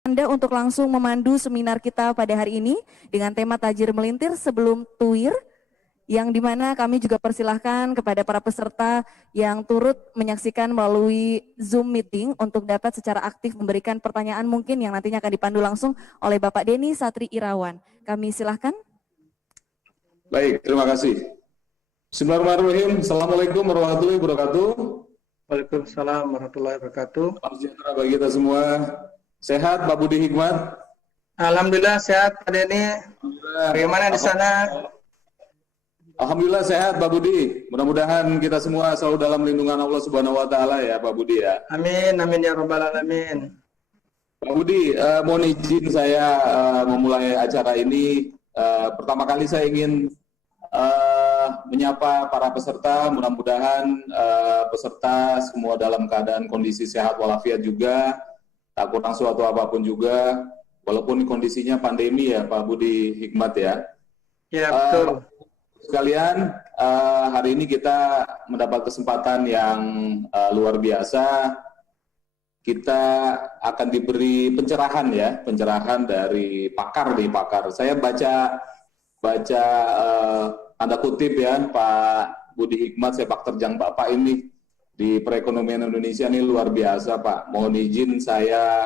Anda untuk langsung memandu seminar kita pada hari ini dengan tema Tajir Melintir sebelum Tuwir, yang dimana kami juga persilahkan kepada para peserta yang turut menyaksikan melalui Zoom meeting untuk dapat secara aktif memberikan pertanyaan mungkin yang nantinya akan dipandu langsung oleh Bapak Denny Satri Irawan. Kami silahkan. Baik, terima kasih. Bismillahirrahmanirrahim. Assalamualaikum warahmatullahi wabarakatuh. Waalaikumsalam warahmatullahi wabarakatuh. Salam sejahtera bagi kita semua. Sehat, Pak Budi Hikmat? Alhamdulillah sehat, Pak Denny. Bagaimana di sana? Alhamdulillah sehat, Pak Budi. Mudah-mudahan kita semua selalu dalam lindungan Allah Subhanahu Wa Taala ya, Pak Budi ya. Amin, amin ya rabbal alamin. Pak Budi, mohon izin saya memulai acara ini. Pertama kali saya ingin menyapa para peserta. Mudah-mudahan peserta semua dalam keadaan kondisi sehat walafiat juga. Tak kurang suatu apapun juga, walaupun kondisinya pandemi ya Pak Budi Hikmat ya. Ya betul. Sekalian, hari ini kita mendapat kesempatan yang luar biasa. Kita akan diberi pencerahan ya, pencerahan dari pakar. Saya baca tanda kutip ya, Pak Budi Hikmat, sepak terjang Bapak ini di perekonomian Indonesia ini luar biasa, Pak. Mohon izin saya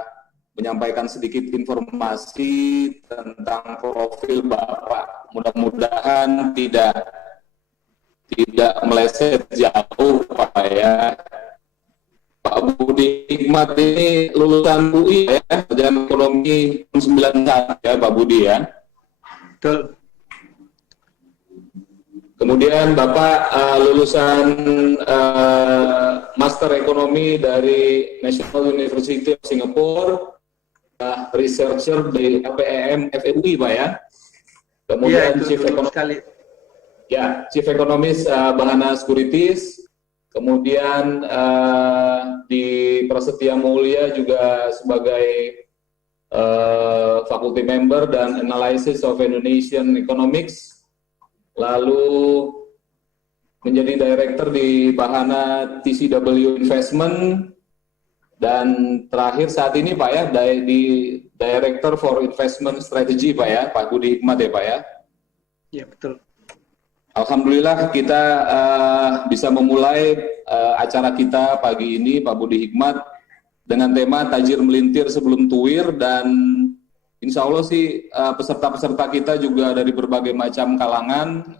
menyampaikan sedikit informasi tentang profil Bapak. Mudah-mudahan tidak meleset jauh, Pak ya. Pak Budi Hikmat ini lulusan UI ya, sarjana ekonomi 91 ya, Pak Budi ya. Betul. Kemudian Bapak lulusan Master Ekonomi dari National University of Singapore, researcher di APEM FEUI, Pak ya. Kemudian ya, Chief Economist Bahana Securities. Kemudian di Prasetya Mulia juga sebagai faculty member dan Analysis of Indonesian Economics. Lalu menjadi director di Bahana TCW Investment, dan terakhir saat ini Pak ya di Director for Investment Strategy Pak ya, Pak Budi Hikmat ya Pak ya. Ya betul. Alhamdulillah kita bisa memulai acara kita pagi ini Pak Budi Hikmat dengan tema Tajir Melintir Sebelum Tuwir, dan insya Allah sih peserta-peserta kita juga dari berbagai macam kalangan,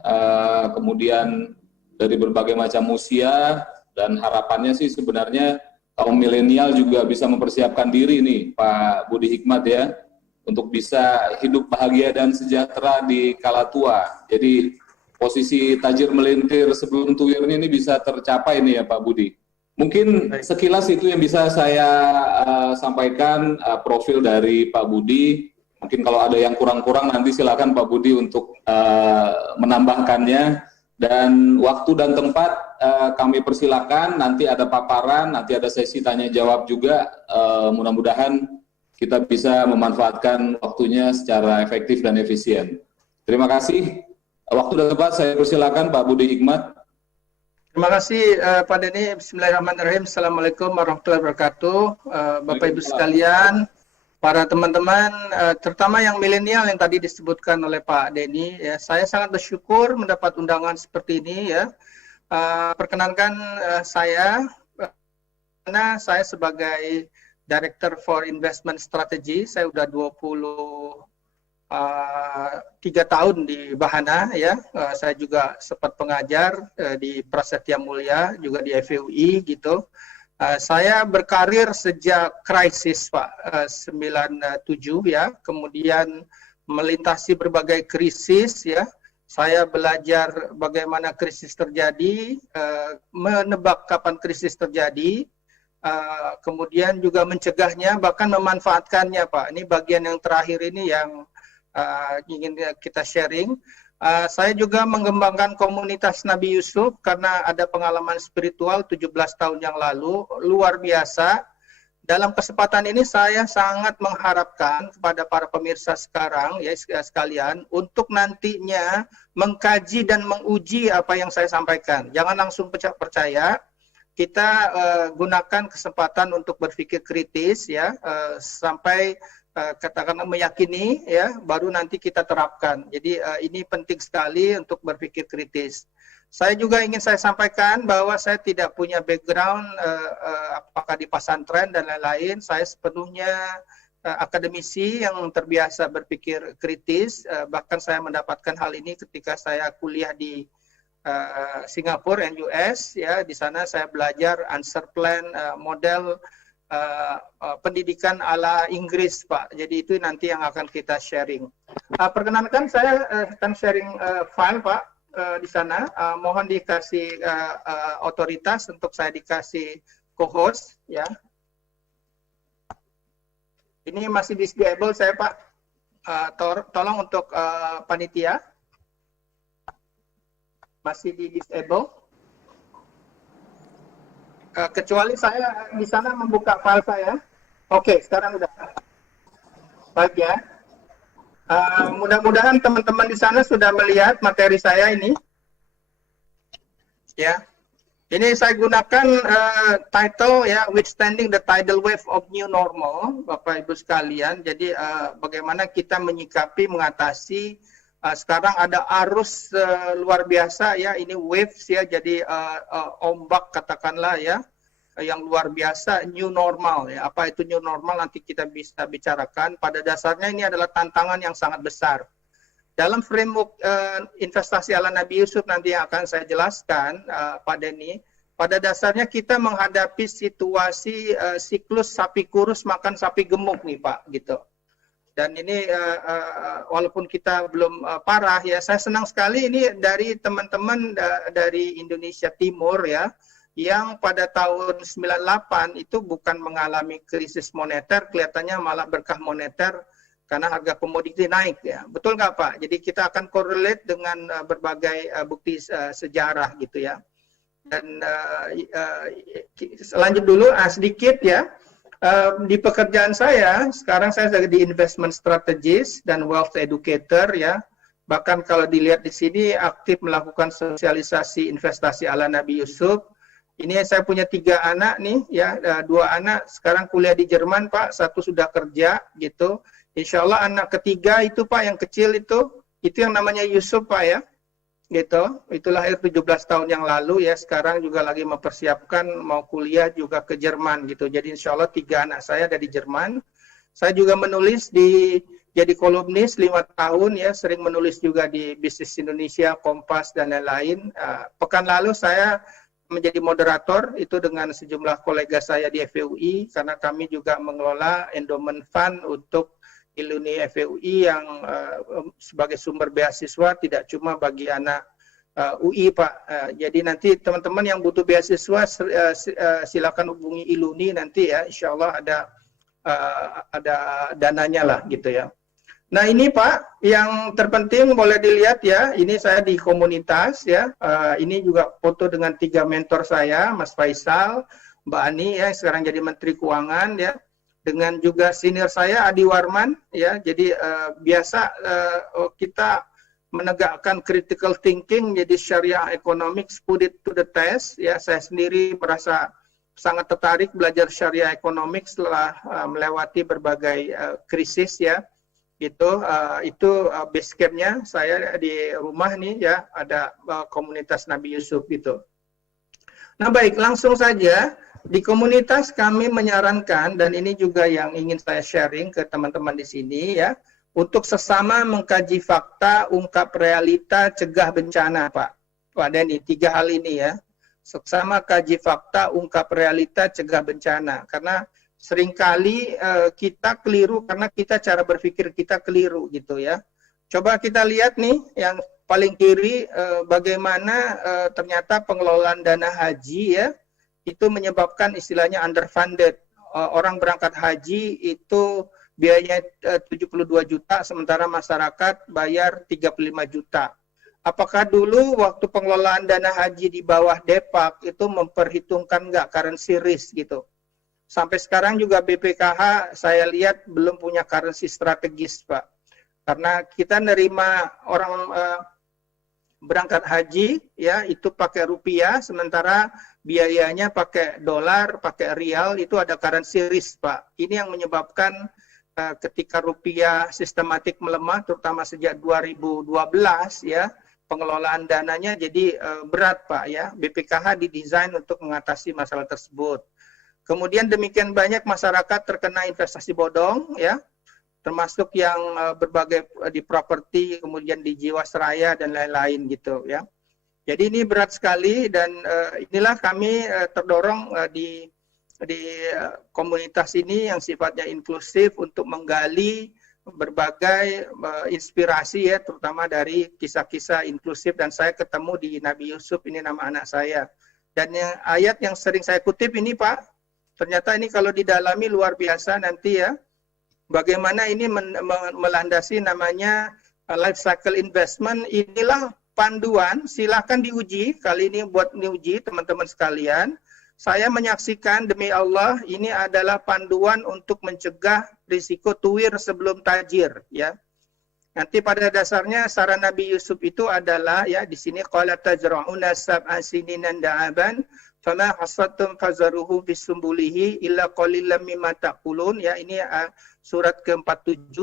kemudian dari berbagai macam usia, dan harapannya sih sebenarnya kaum milenial juga bisa mempersiapkan diri nih Pak Budi Hikmat ya, untuk bisa hidup bahagia dan sejahtera di kala tua. Jadi posisi tajir melintir sebelum tuwir ini bisa tercapai nih ya Pak Budi. Mungkin sekilas itu yang bisa saya sampaikan profil dari Pak Budi. Mungkin kalau ada yang kurang-kurang nanti silakan Pak Budi untuk menambahkannya. Dan waktu dan tempat kami persilakan, nanti ada paparan, nanti ada sesi tanya jawab juga. Mudah-mudahan kita bisa memanfaatkan waktunya secara efektif dan efisien. Terima kasih. Waktu dan tempat saya persilakan Pak Budi Hikmat. Terima kasih Pak Denny. Bismillahirrahmanirrahim. Assalamualaikum warahmatullahi wabarakatuh. Bapak Ibu sekalian, para teman-teman, terutama yang milenial yang tadi disebutkan oleh Pak Denny, ya, saya sangat bersyukur mendapat undangan seperti ini ya. Perkenankan saya, karena saya sebagai Director for Investment Strategy, saya sudah 23 tahun di Bahana ya. Saya juga sempat pengajar di Prasetya Mulia, juga di FEUI gitu. Saya berkarir sejak krisis Pak 97 ya, kemudian melintasi berbagai krisis ya. Saya belajar bagaimana krisis terjadi, menebak kapan krisis terjadi, kemudian juga mencegahnya, bahkan memanfaatkannya Pak. Ini bagian yang terakhir ini yang ingin kita sharing. Saya juga mengembangkan komunitas Nabi Yusuf karena ada pengalaman spiritual 17 tahun yang lalu, luar biasa. Dalam kesempatan ini saya sangat mengharapkan kepada para pemirsa sekarang ya sekalian untuk nantinya mengkaji dan menguji apa yang saya sampaikan. Jangan langsung percaya. Kita gunakan kesempatan untuk berpikir kritis ya, sampai katakanlah meyakini ya, baru nanti kita terapkan. Jadi ini penting sekali untuk berpikir kritis. Saya juga ingin saya sampaikan bahwa saya tidak punya background apakah di pesantren dan lain-lain. Saya sepenuhnya akademisi yang terbiasa berpikir kritis. Bahkan saya mendapatkan hal ini ketika saya kuliah di Singapura and US. Ya, di sana saya belajar answer plan, model pendidikan ala Inggris, Pak. Jadi itu nanti yang akan kita sharing. Perkenankan saya akan sharing file, Pak. Di sana, mohon dikasih otoritas untuk saya dikasih co-host, ya. Ini masih disable saya, Pak. Tolong untuk panitia. Masih di disable. Kecuali saya di sana membuka file saya. Oke, sekarang udah. Baik ya. Mudah-mudahan teman-teman di sana sudah melihat materi saya ini. Ya, ini saya gunakan title ya, Withstanding the Tidal Wave of New Normal, Bapak Ibu sekalian. Jadi bagaimana kita menyikapi, mengatasi sekarang ada arus luar biasa ya, ini waves ya, jadi ombak katakanlah ya, yang luar biasa, new normal ya. Apa itu new normal nanti kita bisa bicarakan. Pada dasarnya ini adalah tantangan yang sangat besar. Dalam framework investasi ala Nabi Yusuf nanti yang akan saya jelaskan, Pak Denny, pada dasarnya kita menghadapi situasi siklus sapi kurus makan sapi gemuk nih Pak, gitu. Dan ini walaupun kita belum parah ya, saya senang sekali ini dari teman-teman dari Indonesia Timur ya, yang pada tahun 98 itu bukan mengalami krisis moneter, kelihatannya malah berkah moneter karena harga komoditi naik ya. Betul nggak Pak? Jadi kita akan correlate dengan berbagai bukti sejarah gitu ya. Dan lanjut dulu sedikit ya. Di pekerjaan saya, sekarang saya di investment strategist dan wealth educator ya. Bahkan kalau dilihat di sini aktif melakukan sosialisasi investasi ala Nabi Yusuf. Ini saya punya 3 anak nih ya, 2 anak sekarang kuliah di Jerman Pak, 1 sudah kerja gitu. Insya Allah anak ketiga itu Pak yang kecil itu yang namanya Yusuf Pak ya, gitu. Itu lahir 17 tahun yang lalu ya, sekarang juga lagi mempersiapkan mau kuliah juga ke Jerman gitu. Jadi insya Allah 3 anak saya ada di Jerman. Saya juga menulis jadi kolumnis 5 tahun ya, sering menulis juga di Bisnis Indonesia, Kompas dan lain-lain. Pekan lalu saya menjadi moderator itu dengan sejumlah kolega saya di FEUI karena kami juga mengelola endowment fund untuk alumni FEUI yang sebagai sumber beasiswa tidak cuma bagi anak UI Pak. Jadi nanti teman-teman yang butuh beasiswa silakan hubungi Iluni nanti ya, insya Allah ada dananya lah gitu ya. Nah ini Pak, yang terpenting boleh dilihat ya, ini saya di komunitas ya, ini juga foto dengan 3 mentor saya, Mas Faisal, Mbak Ani ya, sekarang jadi Menteri Keuangan ya, dengan juga senior saya Adi Warman ya, jadi biasa kita menegakkan critical thinking, jadi Syariah Economics put it to the test ya, saya sendiri merasa sangat tertarik belajar Syariah Economics setelah melewati berbagai krisis ya. Itu base camp-nya saya di rumah nih ya, ada komunitas Nabi Yusuf gitu. Nah baik, langsung saja di komunitas kami menyarankan, dan ini juga yang ingin saya sharing ke teman-teman di sini ya, untuk sesama mengkaji fakta, ungkap realita, cegah bencana Pak Denny, 3 hal ini ya, sesama kaji fakta, ungkap realita, cegah bencana, karena seringkali kita keliru karena cara berpikir kita keliru gitu ya. Coba kita lihat nih yang paling kiri bagaimana ternyata pengelolaan dana haji ya itu menyebabkan istilahnya underfunded. Orang berangkat haji itu biayanya 72 juta sementara masyarakat bayar 35 juta. Apakah dulu waktu pengelolaan dana haji di bawah Depak itu memperhitungkan nggak currency risk gitu? Sampai sekarang juga BPKH saya lihat belum punya currency strategis Pak. Karena kita nerima orang berangkat haji ya itu pakai rupiah, sementara biayanya pakai dolar, pakai rial, itu ada currency risk Pak. Ini yang menyebabkan ketika rupiah sistematik melemah, terutama sejak 2012 ya, pengelolaan dananya jadi berat Pak ya. BPKH didesain untuk mengatasi masalah tersebut. Kemudian demikian banyak masyarakat terkena investasi bodong ya, termasuk yang berbagai di properti, kemudian di jiwasraya dan lain-lain gitu ya. Jadi ini berat sekali dan inilah kami terdorong di komunitas ini yang sifatnya inklusif untuk menggali berbagai inspirasi ya, terutama dari kisah-kisah inklusif, dan saya ketemu di Nabi Yusuf, ini nama anak saya. Dan ayat yang sering saya kutip ini Pak, ternyata ini kalau didalami luar biasa nanti ya, bagaimana ini melandasi namanya life cycle investment. Inilah panduan, silakan diuji, kali ini buat diuji teman-teman sekalian. Saya menyaksikan demi Allah ini adalah panduan untuk mencegah risiko tuwir sebelum tajir ya. Nanti pada dasarnya saran Nabi Yusuf itu adalah ya, di sini qala tajra'una sab'a sininan da'aban fama hasadtum fazaruhu bisumbulihi illa qalilan mimma ta'kulun ya. Ini surat ke-47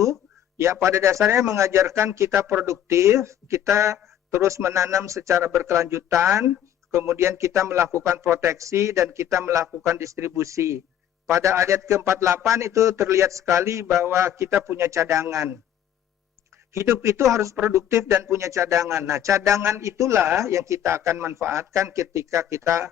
ya, pada dasarnya mengajarkan kita produktif, kita terus menanam secara berkelanjutan, kemudian kita melakukan proteksi dan kita melakukan distribusi. Pada ayat ke-48 itu terlihat sekali bahwa kita punya cadangan. Hidup itu harus produktif dan punya cadangan. Nah, cadangan itulah yang kita akan manfaatkan ketika kita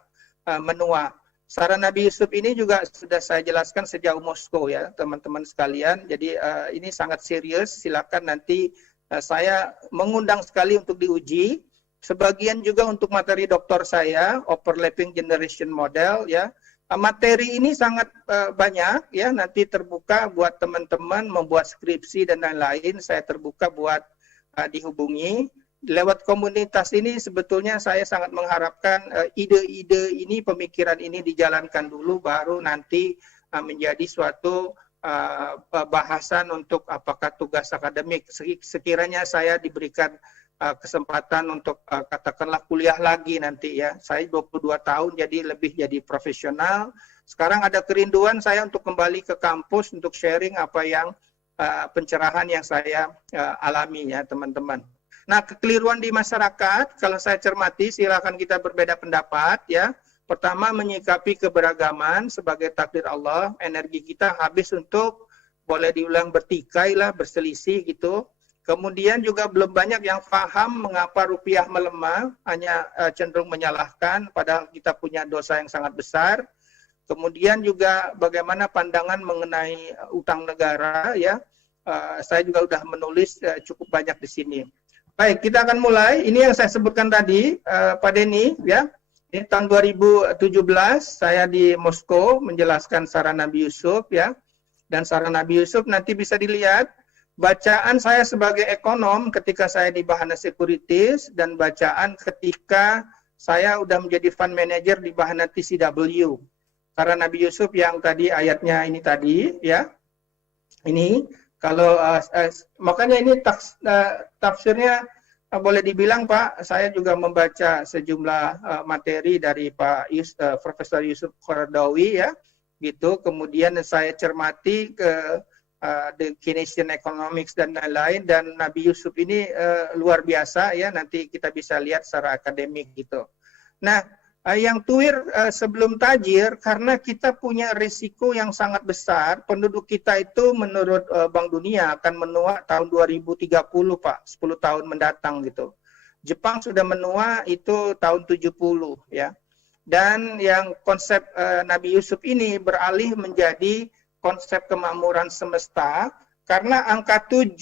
menua. Saran Nabi Yusuf ini juga sudah saya jelaskan sejauh Moskow ya, teman-teman sekalian. Jadi ini sangat serius, silakan nanti saya mengundang sekali untuk diuji. Sebagian juga untuk materi doktor saya, overlapping generation model ya. Materi ini sangat banyak ya, nanti terbuka buat teman-teman membuat skripsi dan lain-lain. Saya terbuka buat dihubungi. Lewat komunitas ini sebetulnya saya sangat mengharapkan ide-ide ini, pemikiran ini dijalankan dulu, baru nanti menjadi suatu bahasan untuk apakah tugas akademik. Sekiranya saya diberikan kesempatan untuk katakanlah kuliah lagi nanti ya. Saya 22 tahun jadi profesional. Sekarang ada kerinduan saya untuk kembali ke kampus untuk sharing apa yang pencerahan yang saya alami ya teman-teman. Nah, kekeliruan di masyarakat kalau saya cermati, silakan kita berbeda pendapat ya. Pertama, menyikapi keberagaman sebagai takdir Allah. Energi kita habis untuk boleh diulang bertikai lah, berselisih gitu. Kemudian juga belum banyak yang paham mengapa rupiah melemah, hanya cenderung menyalahkan, padahal kita punya dosa yang sangat besar. Kemudian juga bagaimana pandangan mengenai utang negara, ya. Saya juga sudah menulis cukup banyak di sini. Baik, kita akan mulai. Ini yang saya sebutkan tadi, Pak Denny, ya. Ini tahun 2017 saya di Moskow menjelaskan saran Nabi Yusuf, ya. Dan saran Nabi Yusuf nanti bisa dilihat. Bacaan saya sebagai ekonom ketika saya di Bahana Securities dan bacaan ketika saya udah menjadi fund manager di Bahana TCW. Karena Nabi Yusuf yang tadi ayatnya ini tadi ya. Ini kalau makanya ini tafsirnya boleh dibilang Pak, saya juga membaca sejumlah materi dari Pak Profesor Yusuf Qaradawi ya. Gitu, kemudian saya cermati ke the Keynesian Economics dan lain-lain, dan Nabi Yusuf ini luar biasa ya, nanti kita bisa lihat secara akademik gitu. Nah, yang tuir sebelum tajir, karena kita punya risiko yang sangat besar, penduduk kita itu menurut Bank Dunia akan menua tahun 2030 Pak, 10 tahun mendatang gitu. Jepang sudah menua itu tahun 70 ya. Dan yang konsep Nabi Yusuf ini beralih menjadi konsep kemakmuran semesta, karena angka 7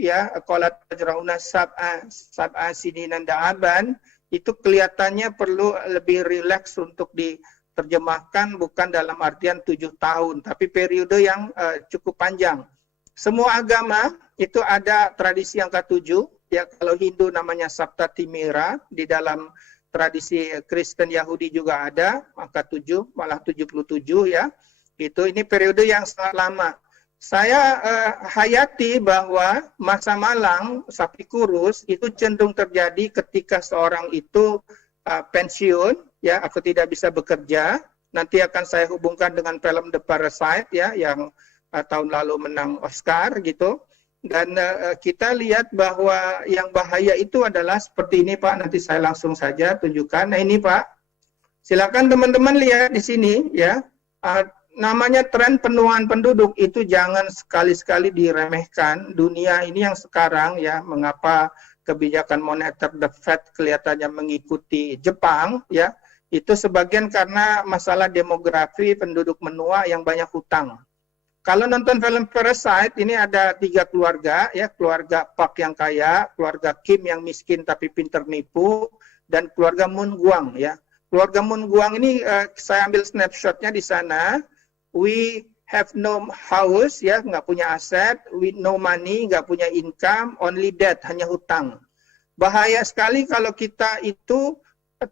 ya, qalat tajrauna sab'a sininan da'aban, itu kelihatannya perlu lebih rileks untuk diterjemahkan, bukan dalam artian 7 tahun, tapi periode yang cukup panjang. Semua agama itu ada tradisi angka 7, ya, kalau Hindu namanya Sapta Timira, di dalam tradisi Kristen Yahudi juga ada angka 7, malah 77 ya. Ini periode yang sangat lama. Saya hayati bahwa masa malang, sapi kurus, itu cenderung terjadi ketika seorang itu pensiun, ya, atau tidak bisa bekerja. Nanti akan saya hubungkan dengan film The Parasite, ya, yang tahun lalu menang Oscar gitu. Dan kita lihat bahwa yang bahaya itu adalah seperti ini Pak, nanti saya langsung saja tunjukkan. Nah ini Pak, silakan teman-teman lihat di sini ya. Namanya tren penuaan penduduk itu jangan sekali-sekali diremehkan. Dunia ini yang sekarang ya, mengapa kebijakan moneter The Fed kelihatannya mengikuti Jepang ya, itu sebagian karena masalah demografi penduduk menua yang banyak hutang. Kalau nonton film Parasite, ini ada 3 keluarga, ya, keluarga Park yang kaya, keluarga Kim yang miskin tapi pinter nipu, dan keluarga Moon Gwang, ya. Keluarga Moon Gwang ini saya ambil snapshotnya di sana. We have no house, ya, nggak punya aset, we no money, nggak punya income, only debt, hanya hutang. Bahaya sekali kalau kita itu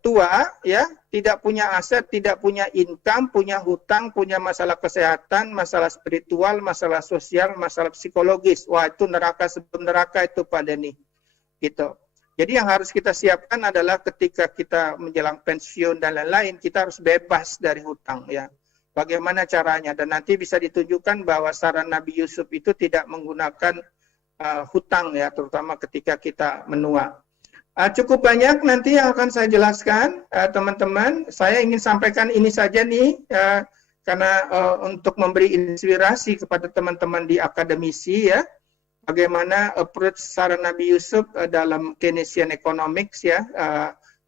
tua, ya, tidak punya aset, tidak punya income, punya hutang, punya masalah kesehatan, masalah spiritual, masalah sosial, masalah psikologis. Wah, itu neraka sebelum neraka itu Pak Denny. Gitu. Jadi yang harus kita siapkan adalah ketika kita menjelang pensiun dan lain-lain, kita harus bebas dari hutang, ya. Bagaimana caranya? Dan nanti bisa ditunjukkan bahwa saran Nabi Yusuf itu tidak menggunakan hutang, ya, terutama ketika kita menua. Cukup banyak nanti yang akan saya jelaskan, teman-teman. Saya ingin sampaikan ini saja nih, karena untuk memberi inspirasi kepada teman-teman di akademisi, ya, bagaimana approach saran Nabi Yusuf dalam Keynesian Economics, ya.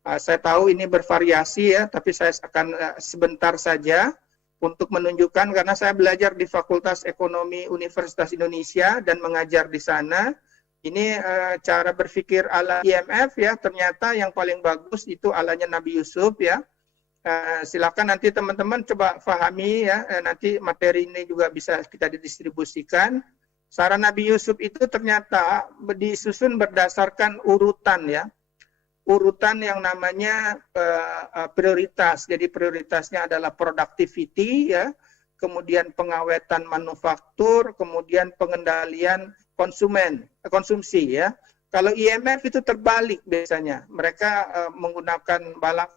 Saya tahu ini bervariasi, ya, tapi saya akan sebentar saja untuk menunjukkan, karena saya belajar di Fakultas Ekonomi Universitas Indonesia dan mengajar di sana. Ini cara berpikir ala IMF, ya, ternyata yang paling bagus itu alanya Nabi Yusuf, ya. Silakan nanti teman-teman coba pahami, ya, nanti materi ini juga bisa kita didistribusikan. Saran Nabi Yusuf itu ternyata disusun berdasarkan urutan, ya. Urutan yang namanya prioritas. Jadi prioritasnya adalah productivity, ya, kemudian pengawetan manufaktur, kemudian pengendalian konsumsi, ya. Kalau IMF itu terbalik biasanya. Mereka menggunakan balak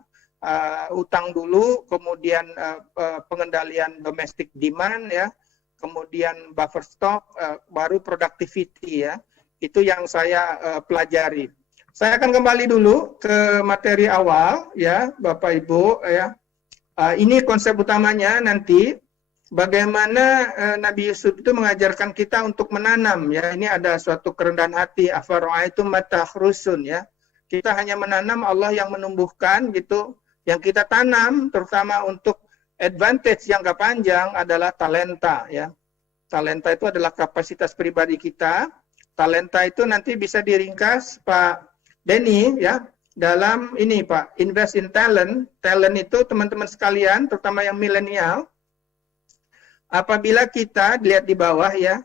utang dulu, kemudian pengendalian domestic demand, ya. Kemudian buffer stock, baru productivity, ya. Itu yang saya pelajari. Saya akan kembali dulu ke materi awal, ya, Bapak Ibu, ya. Ini konsep utamanya nanti. Bagaimana Nabi Yusuf itu mengajarkan kita untuk menanam, ya. Ini ada suatu kerendahan hati, afara'aitum matakhrusun, ya. Kita hanya menanam, Allah yang menumbuhkan gitu. Yang kita tanam terutama untuk advantage jangka panjang adalah talenta, ya. Talenta itu adalah kapasitas pribadi kita. Talenta itu nanti bisa diringkas Pak Denny, ya, dalam ini Pak, invest in talent. Talent itu teman-teman sekalian, terutama yang milenial, apabila kita lihat di bawah, ya,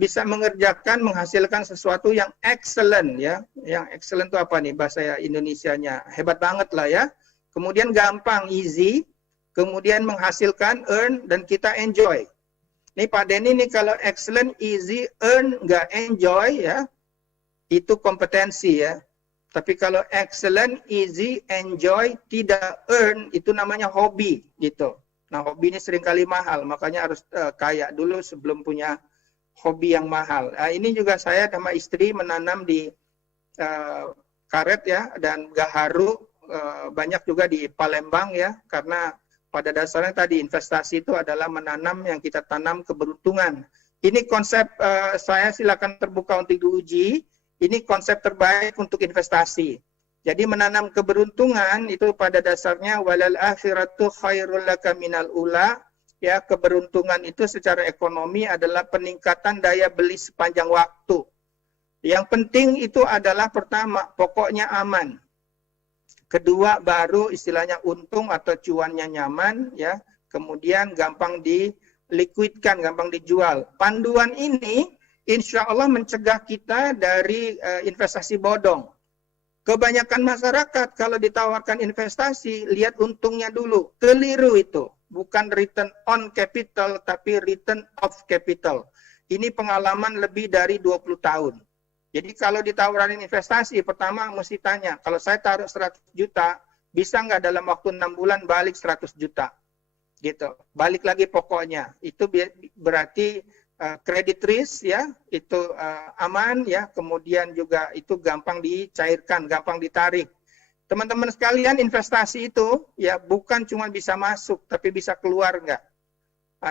bisa mengerjakan, menghasilkan sesuatu yang excellent, ya. Yang excellent itu apa nih bahasa Indonesianya? Hebat banget lah, ya. Kemudian gampang, easy, kemudian menghasilkan, earn, dan kita enjoy. Nih Pak Denny nih, kalau excellent, easy, earn, nggak enjoy, ya, itu kompetensi, ya. Tapi kalau excellent, easy, enjoy, tidak earn, itu namanya hobi, gitu. Nah, hobi ini seringkali mahal, makanya harus kaya dulu sebelum punya hobi yang mahal. Ini juga saya sama istri menanam di karet, ya, dan gaharu, banyak juga di Palembang, ya, karena pada dasarnya tadi investasi itu adalah menanam yang kita tanam keberuntungan. Ini konsep saya, silakan terbuka untuk diuji. Ini konsep terbaik untuk investasi. Jadi menanam keberuntungan itu pada dasarnya walal akhiratu khairul laka minal ula, ya, keberuntungan itu secara ekonomi adalah peningkatan daya beli sepanjang waktu. Yang penting itu adalah pertama, pokoknya aman. Kedua, baru istilahnya untung atau cuannya nyaman, ya. Kemudian gampang dilikuidkan, gampang dijual. Panduan ini insya Allah mencegah kita dari investasi bodong. Kebanyakan masyarakat kalau ditawarkan investasi, lihat untungnya dulu. Keliru itu. Bukan return on capital, tapi return of capital. Ini pengalaman lebih dari 20 tahun. Jadi kalau ditawarin investasi, pertama mesti tanya, kalau saya taruh 100 juta, bisa nggak dalam waktu 6 bulan balik 100 juta? gitu. Balik lagi pokoknya itu berarti credit risk ya itu aman ya, kemudian juga itu gampang dicairkan, gampang ditarik. Teman-teman sekalian, investasi itu ya bukan cuma bisa masuk tapi bisa keluar enggak.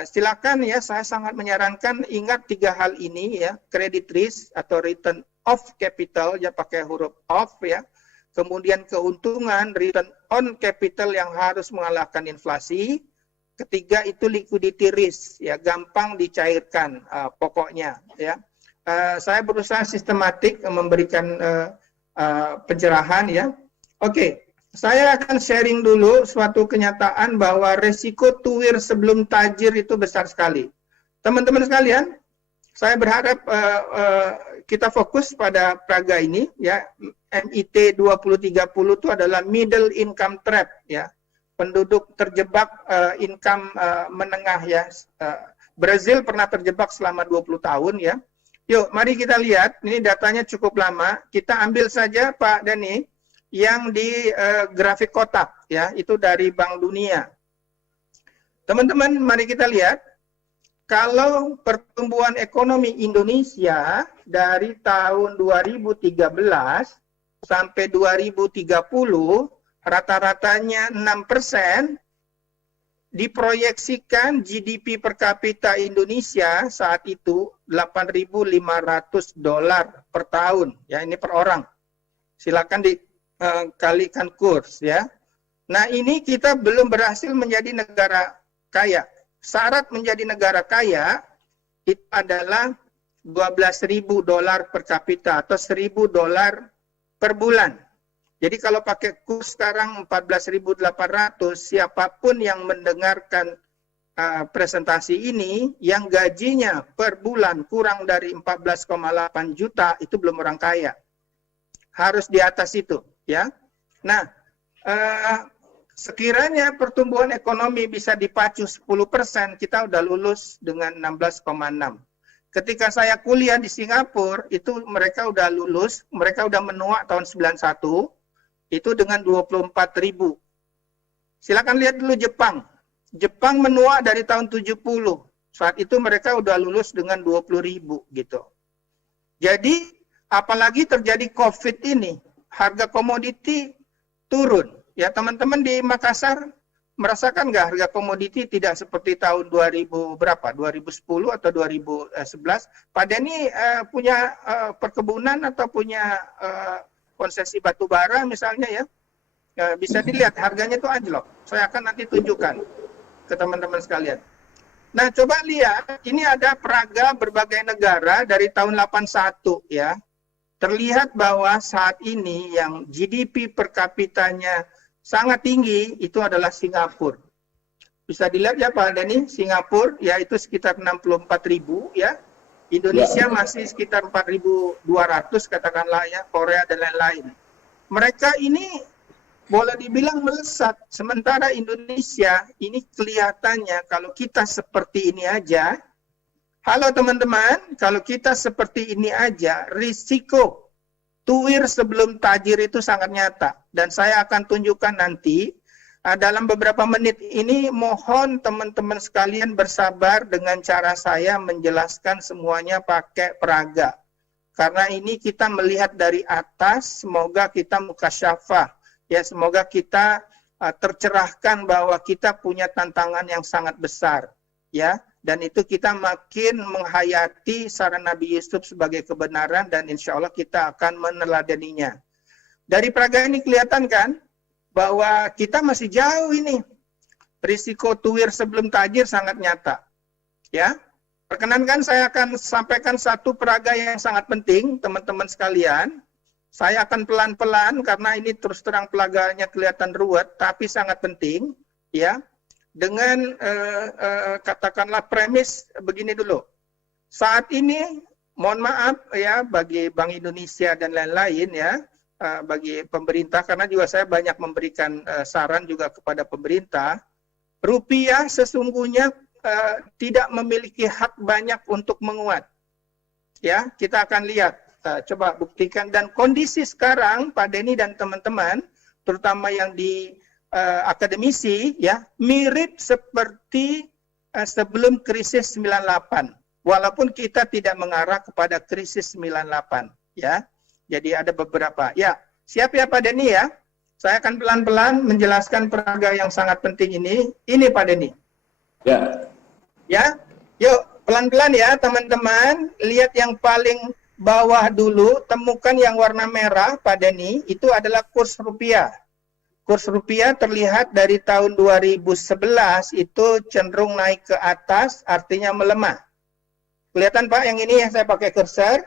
Silakan ya, saya sangat menyarankan ingat 3 hal ini ya, credit risk atau return of capital ya pakai huruf of ya. Kemudian keuntungan return on capital yang harus mengalahkan inflasi. Ketiga itu liquidity risk ya, gampang dicairkan pokoknya ya. Saya berusaha sistematik memberikan pencerahan ya. Oke, saya akan sharing dulu suatu kenyataan bahwa resiko tuwir sebelum tajir itu besar sekali. Teman-teman sekalian, saya berharap kita fokus pada praga ini ya. MIT 2030 itu adalah middle income trap ya. Penduduk terjebak income menengah ya. Brazil pernah terjebak selama 20 tahun ya. Yuk, mari kita lihat. Ini datanya cukup lama. Kita ambil saja Pak Dani yang di grafik kotak ya, itu dari Bank Dunia. Teman-teman, mari kita lihat. Kalau pertumbuhan ekonomi Indonesia dari tahun 2013 sampai 2030 rata-ratanya 6%, diproyeksikan GDP per kapita Indonesia saat itu $8.500 per tahun. Ya, ini per orang. Silakan dikalikan kurs ya. Nah, ini kita belum berhasil menjadi negara kaya. Syarat menjadi negara kaya itu adalah $12.000 per kapita atau $1.000 per bulan. Jadi kalau pakai kurs sekarang 14.800, siapapun yang mendengarkan presentasi ini, yang gajinya per bulan kurang dari 14,8 juta, itu belum orang kaya. Harus di atas itu, ya. Nah, sekiranya pertumbuhan ekonomi bisa dipacu 10%, kita udah lulus dengan 16,6. Ketika saya kuliah di Singapura, itu mereka udah lulus, mereka udah menua tahun 91, itu dengan 24.000. Silakan lihat dulu Jepang. Jepang menua dari tahun 70. Saat itu mereka udah lulus dengan 20.000 gitu. Jadi apalagi terjadi COVID ini, harga komoditi turun. Ya teman-teman di Makassar merasakan nggak harga komoditi tidak seperti tahun 2000 berapa? 2010 atau 2011? Pak Denny punya perkebunan atau punya konsesi batu bara misalnya ya, bisa dilihat harganya itu anjlok. Saya akan nanti tunjukkan ke teman-teman sekalian. Nah coba lihat, ini ada peraga berbagai negara dari tahun 81 ya. Terlihat bahwa saat ini yang GDP per kapitanya sangat tinggi itu adalah Singapura. Bisa dilihat ya Pak Denny, Singapura yaitu sekitar 64.000 ya. Indonesia masih sekitar 4.200 katakanlah ya, Korea dan lain-lain. Mereka ini boleh dibilang melesat, sementara Indonesia ini kelihatannya kalau kita seperti ini aja. Halo teman-teman, kalau kita seperti ini aja, risiko tuwir sebelum tajir itu sangat nyata. Dan saya akan tunjukkan nanti dalam beberapa menit ini, mohon teman-teman sekalian bersabar dengan cara saya menjelaskan semuanya pakai peraga. Karena ini kita melihat dari atas, semoga kita mukasyafah. Ya, semoga kita tercerahkan bahwa kita punya tantangan yang sangat besar. Ya, dan itu kita makin menghayati saran Nabi Yusuf sebagai kebenaran dan insya Allah kita akan meneladaninya. Dari peraga ini kelihatan kan? Bahwa kita masih jauh ini. Risiko tuwir sebelum tajir sangat nyata. Ya, perkenankan saya akan sampaikan satu peraga yang sangat penting, teman-teman sekalian. Saya akan pelan-pelan karena ini terus terang peraganya kelihatan ruwet, tapi sangat penting. Ya, dengan katakanlah premis begini dulu. Saat ini, mohon maaf ya bagi Bank Indonesia dan lain-lain ya. Bagi pemerintah, karena juga saya banyak memberikan saran juga kepada pemerintah, rupiah sesungguhnya tidak memiliki hak banyak untuk menguat. Ya, kita akan lihat, coba buktikan. Dan kondisi sekarang, Pak Denny dan teman-teman, terutama yang di akademisi ya mirip seperti sebelum krisis 98. Walaupun kita tidak mengarah kepada krisis 98 ya. Jadi ada beberapa. Ya, siap ya Pak Denny ya. Saya akan pelan-pelan menjelaskan peraga yang sangat penting ini. Ini Pak Denny. Ya. Ya. Yuk, pelan-pelan ya teman-teman. Lihat yang paling bawah dulu, temukan yang warna merah Pak Denny, itu adalah kurs rupiah. Kurs rupiah terlihat dari tahun 2011 itu cenderung naik ke atas, artinya melemah. Kelihatan Pak yang ini yang saya pakai cursor,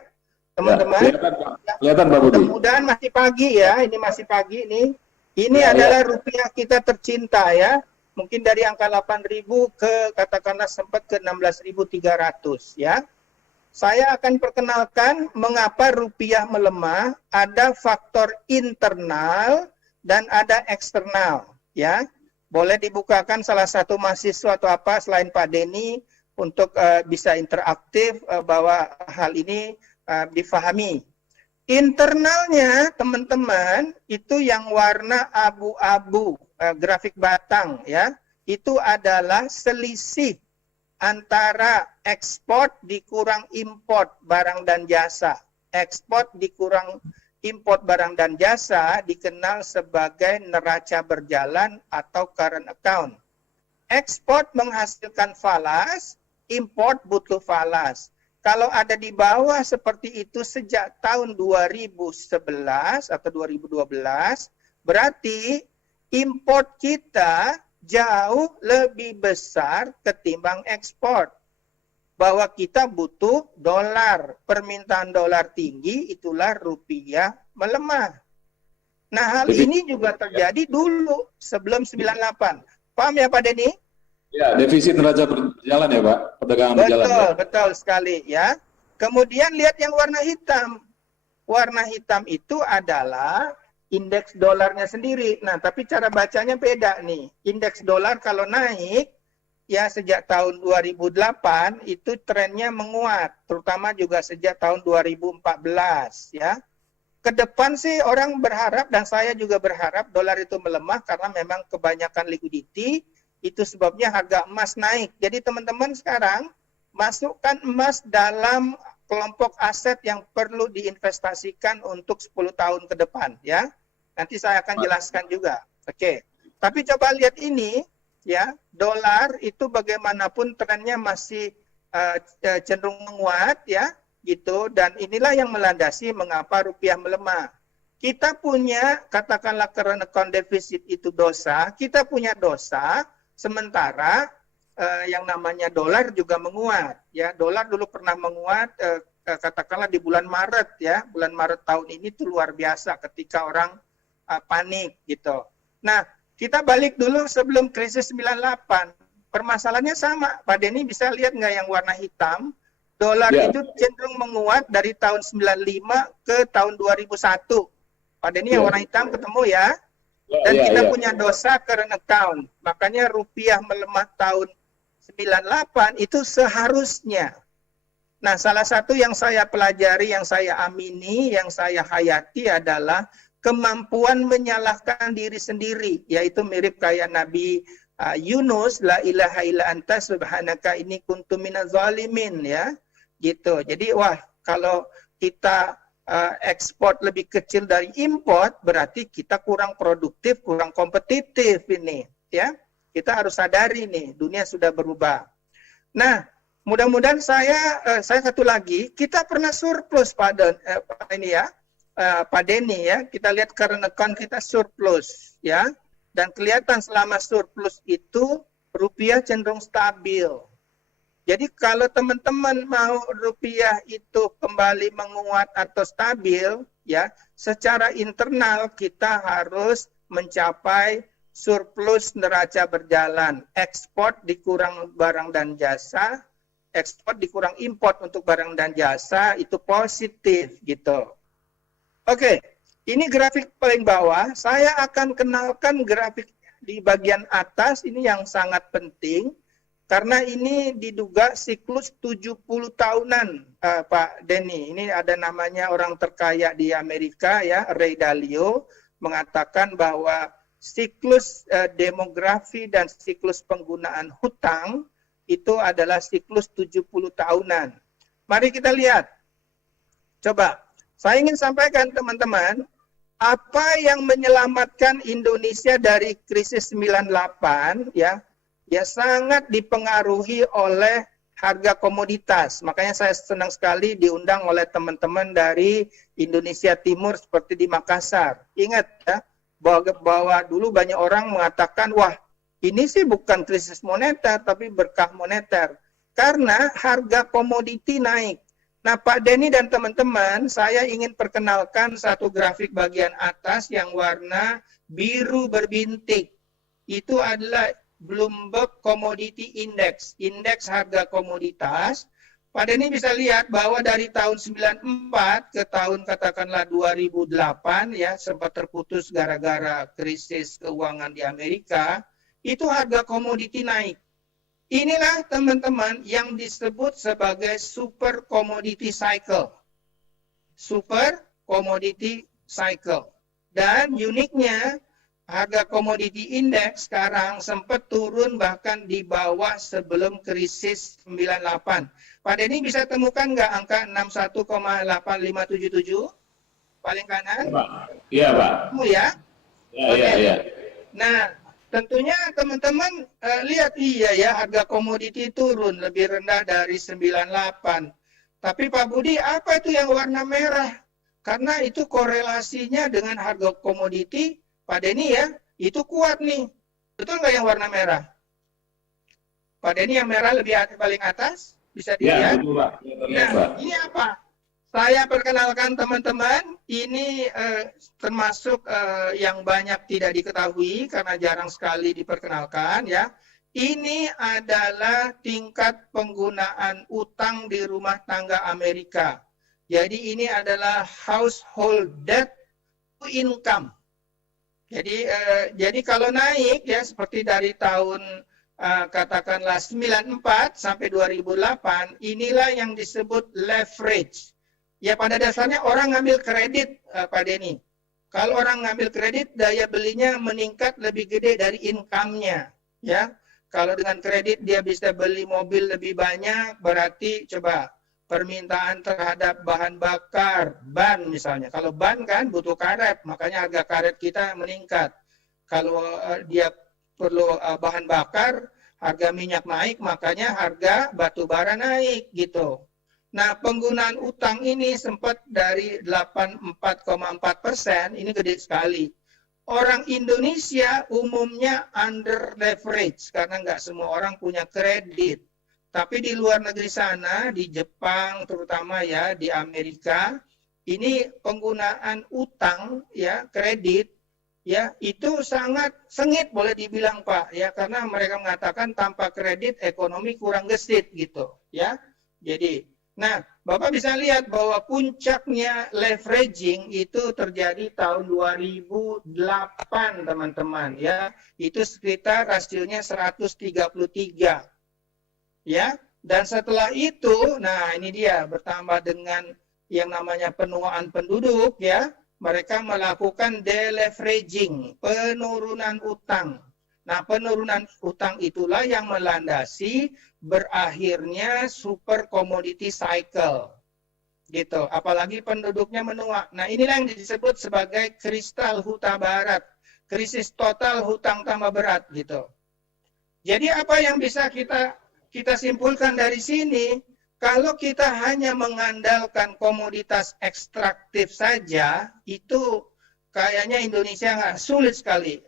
teman-teman. Ya, kelihatan Pak. Kelihatan Pak Budi. Mudah-mudahan masih pagi ya, ini masih pagi nih. Ini Ya, adalah rupiah kita tercinta ya. Mungkin dari angka 8.000 ke katakanlah sempat ke 16.300 ya. Saya akan perkenalkan mengapa rupiah melemah, ada faktor internal dan ada eksternal ya. Boleh dibukakan salah satu mahasiswa atau apa selain Pak Denny untuk bisa interaktif bahwa hal ini difahami. Internalnya teman-teman itu yang warna abu-abu, grafik batang ya, itu adalah selisih antara ekspor dikurang import barang dan jasa. Ekspor dikurang import barang dan jasa dikenal sebagai neraca berjalan atau current account. Ekspor menghasilkan falas, import butuh falas. Kalau ada di bawah seperti itu sejak tahun 2011 atau 2012, berarti import kita jauh lebih besar ketimbang ekspor. Bahwa kita butuh dolar, permintaan dolar tinggi, itulah rupiah melemah. Nah, hal ini juga terjadi dulu sebelum 98. Paham ya Pak Denny? Ya, defisit neraca berjalan ya Pak, perdagangan berjalan. Betul, Ya. betul sekali ya. Kemudian lihat yang warna hitam. Warna hitam itu adalah indeks dolarnya sendiri. Nah, tapi cara bacanya beda nih. Indeks dolar kalau naik, ya sejak tahun 2008 itu trennya menguat, terutama juga sejak tahun 2014 ya. Ke depan sih orang berharap dan saya juga berharap dolar itu melemah karena memang kebanyakan liquidity, itu sebabnya harga emas naik. Jadi teman-teman sekarang masukkan emas dalam kelompok aset yang perlu diinvestasikan untuk 10 tahun ke depan ya. Nanti saya akan jelaskan juga. Oke. Tapi coba lihat ini ya, dolar itu bagaimanapun trennya masih cenderung menguat ya, gitu. Dan inilah yang melandasi mengapa rupiah melemah. Kita punya katakanlah current account deficit itu dosa, kita punya dosa, sementara yang namanya dolar juga menguat ya. Dolar dulu pernah menguat katakanlah di bulan Maret ya, bulan Maret tahun ini tuh luar biasa ketika orang panik gitu. Nah, kita balik dulu sebelum krisis 98. Permasalahannya sama. Pak Denny bisa lihat nggak yang warna hitam? Dolar itu cenderung menguat dari tahun 95 ke tahun 2001. Pak Denny yang warna hitam ketemu ya? Dan kita punya dosa current account. Makanya rupiah melemah tahun 98 itu seharusnya. Nah, salah satu yang saya pelajari, yang saya amini, yang saya hayati adalah kemampuan menyalahkan diri sendiri, yaitu mirip kayak Nabi Yunus, la ilaha illa anta subhanaka inni kuntu minaz zalimin ya. Gitu. Jadi wah, kalau kita ekspor lebih kecil dari import, berarti kita kurang produktif, kurang kompetitif ini ya. Kita harus sadari nih, dunia sudah berubah. Nah, mudah-mudahan saya satu lagi, kita pernah surplus pada ini ya. Pak Denny ya, kita lihat current account kita surplus ya, dan kelihatan selama surplus itu rupiah cenderung stabil. Jadi kalau teman-teman mau rupiah itu kembali menguat atau stabil ya, secara internal kita harus mencapai surplus neraca berjalan, ekspor dikurang barang dan jasa, ekspor dikurang import untuk barang dan jasa itu positif gitu. Oke, ini grafik paling bawah. Saya akan kenalkan grafik di bagian atas, ini yang sangat penting. Karena ini diduga siklus 70 tahunan, Pak Denny. Ini ada namanya orang terkaya di Amerika, ya, Ray Dalio, mengatakan bahwa siklus demografi dan siklus penggunaan hutang itu adalah siklus 70 tahunan. Mari kita lihat. Coba, saya ingin sampaikan teman-teman, apa yang menyelamatkan Indonesia dari krisis 98 ya sangat dipengaruhi oleh harga komoditas. Makanya saya senang sekali diundang oleh teman-teman dari Indonesia Timur seperti di Makassar. Ingat ya, bahwa dulu banyak orang mengatakan, wah ini sih bukan krisis moneter, tapi berkah moneter. Karena harga komoditi naik. Nah Pak Denny dan teman-teman, saya ingin perkenalkan satu grafik bagian atas yang warna biru berbintik. Itu adalah Bloomberg Commodity Index, indeks harga komoditas. Pak Denny bisa lihat bahwa dari tahun 94 ke tahun katakanlah 2008 ya, sempat terputus gara-gara krisis keuangan di Amerika, itu harga komoditi naik. Inilah teman-teman yang disebut sebagai super commodity cycle. Super commodity cycle. Dan uniknya harga komoditi indeks sekarang sempat turun bahkan di bawah sebelum krisis 98. Pak Denny bisa temukan nggak angka 61,8577? Paling kanan? Iya, Pak. Ya? Iya. Nah, tentunya teman-teman lihat iya ya harga komoditi turun lebih rendah dari 98. Tapi Pak Budi, apa itu yang warna merah? Karena itu korelasinya dengan harga komoditi, Pak Denny ya, itu kuat nih. Betul nggak yang warna merah? Pak Denny yang merah lebih paling atas, bisa dilihat. Ya, betul, Pak. Nah, ini apa? Saya perkenalkan teman-teman, ini termasuk yang banyak tidak diketahui karena jarang sekali diperkenalkan ya. Ini adalah tingkat penggunaan utang di rumah tangga Amerika. Jadi ini adalah household debt to income. Jadi kalau naik ya seperti dari tahun katakanlah 94 sampai 2008, inilah yang disebut leverage. Ya pada dasarnya orang ngambil kredit Pak Denny. Kalau orang ngambil kredit, daya belinya meningkat lebih gede dari income-nya. Ya, kalau dengan kredit dia bisa beli mobil lebih banyak, berarti coba permintaan terhadap bahan bakar, ban misalnya. Kalau ban kan butuh karet, makanya harga karet kita meningkat. Kalau dia perlu bahan bakar, harga minyak naik, makanya harga batu bara naik gitu. Nah, penggunaan utang ini sempat dari 84,4%, ini gede sekali. Orang Indonesia umumnya under leverage, karena nggak semua orang punya kredit. Tapi di luar negeri sana, di Jepang terutama ya, di Amerika, ini penggunaan utang, ya kredit, ya itu sangat sengit boleh dibilang Pak, ya karena mereka mengatakan tanpa kredit ekonomi kurang gesit gitu, ya. Jadi nah, Bapak bisa lihat bahwa puncaknya leveraging itu terjadi tahun 2008, teman-teman, ya. Itu sekitar rasionya 133. Ya. Dan setelah itu, nah ini dia bertambah dengan yang namanya penuaan penduduk, ya. Mereka melakukan deleveraging, penurunan utang. Nah, penurunan utang itulah yang melandasi berakhirnya super commodity cycle. Gitu. Apalagi penduduknya menua. Nah, inilah yang disebut sebagai kristal huta barat. Krisis total hutang tambah berat gitu. Jadi apa yang bisa kita simpulkan dari sini? Kalau kita hanya mengandalkan komoditas ekstraktif saja, itu kayaknya Indonesia sulit sekali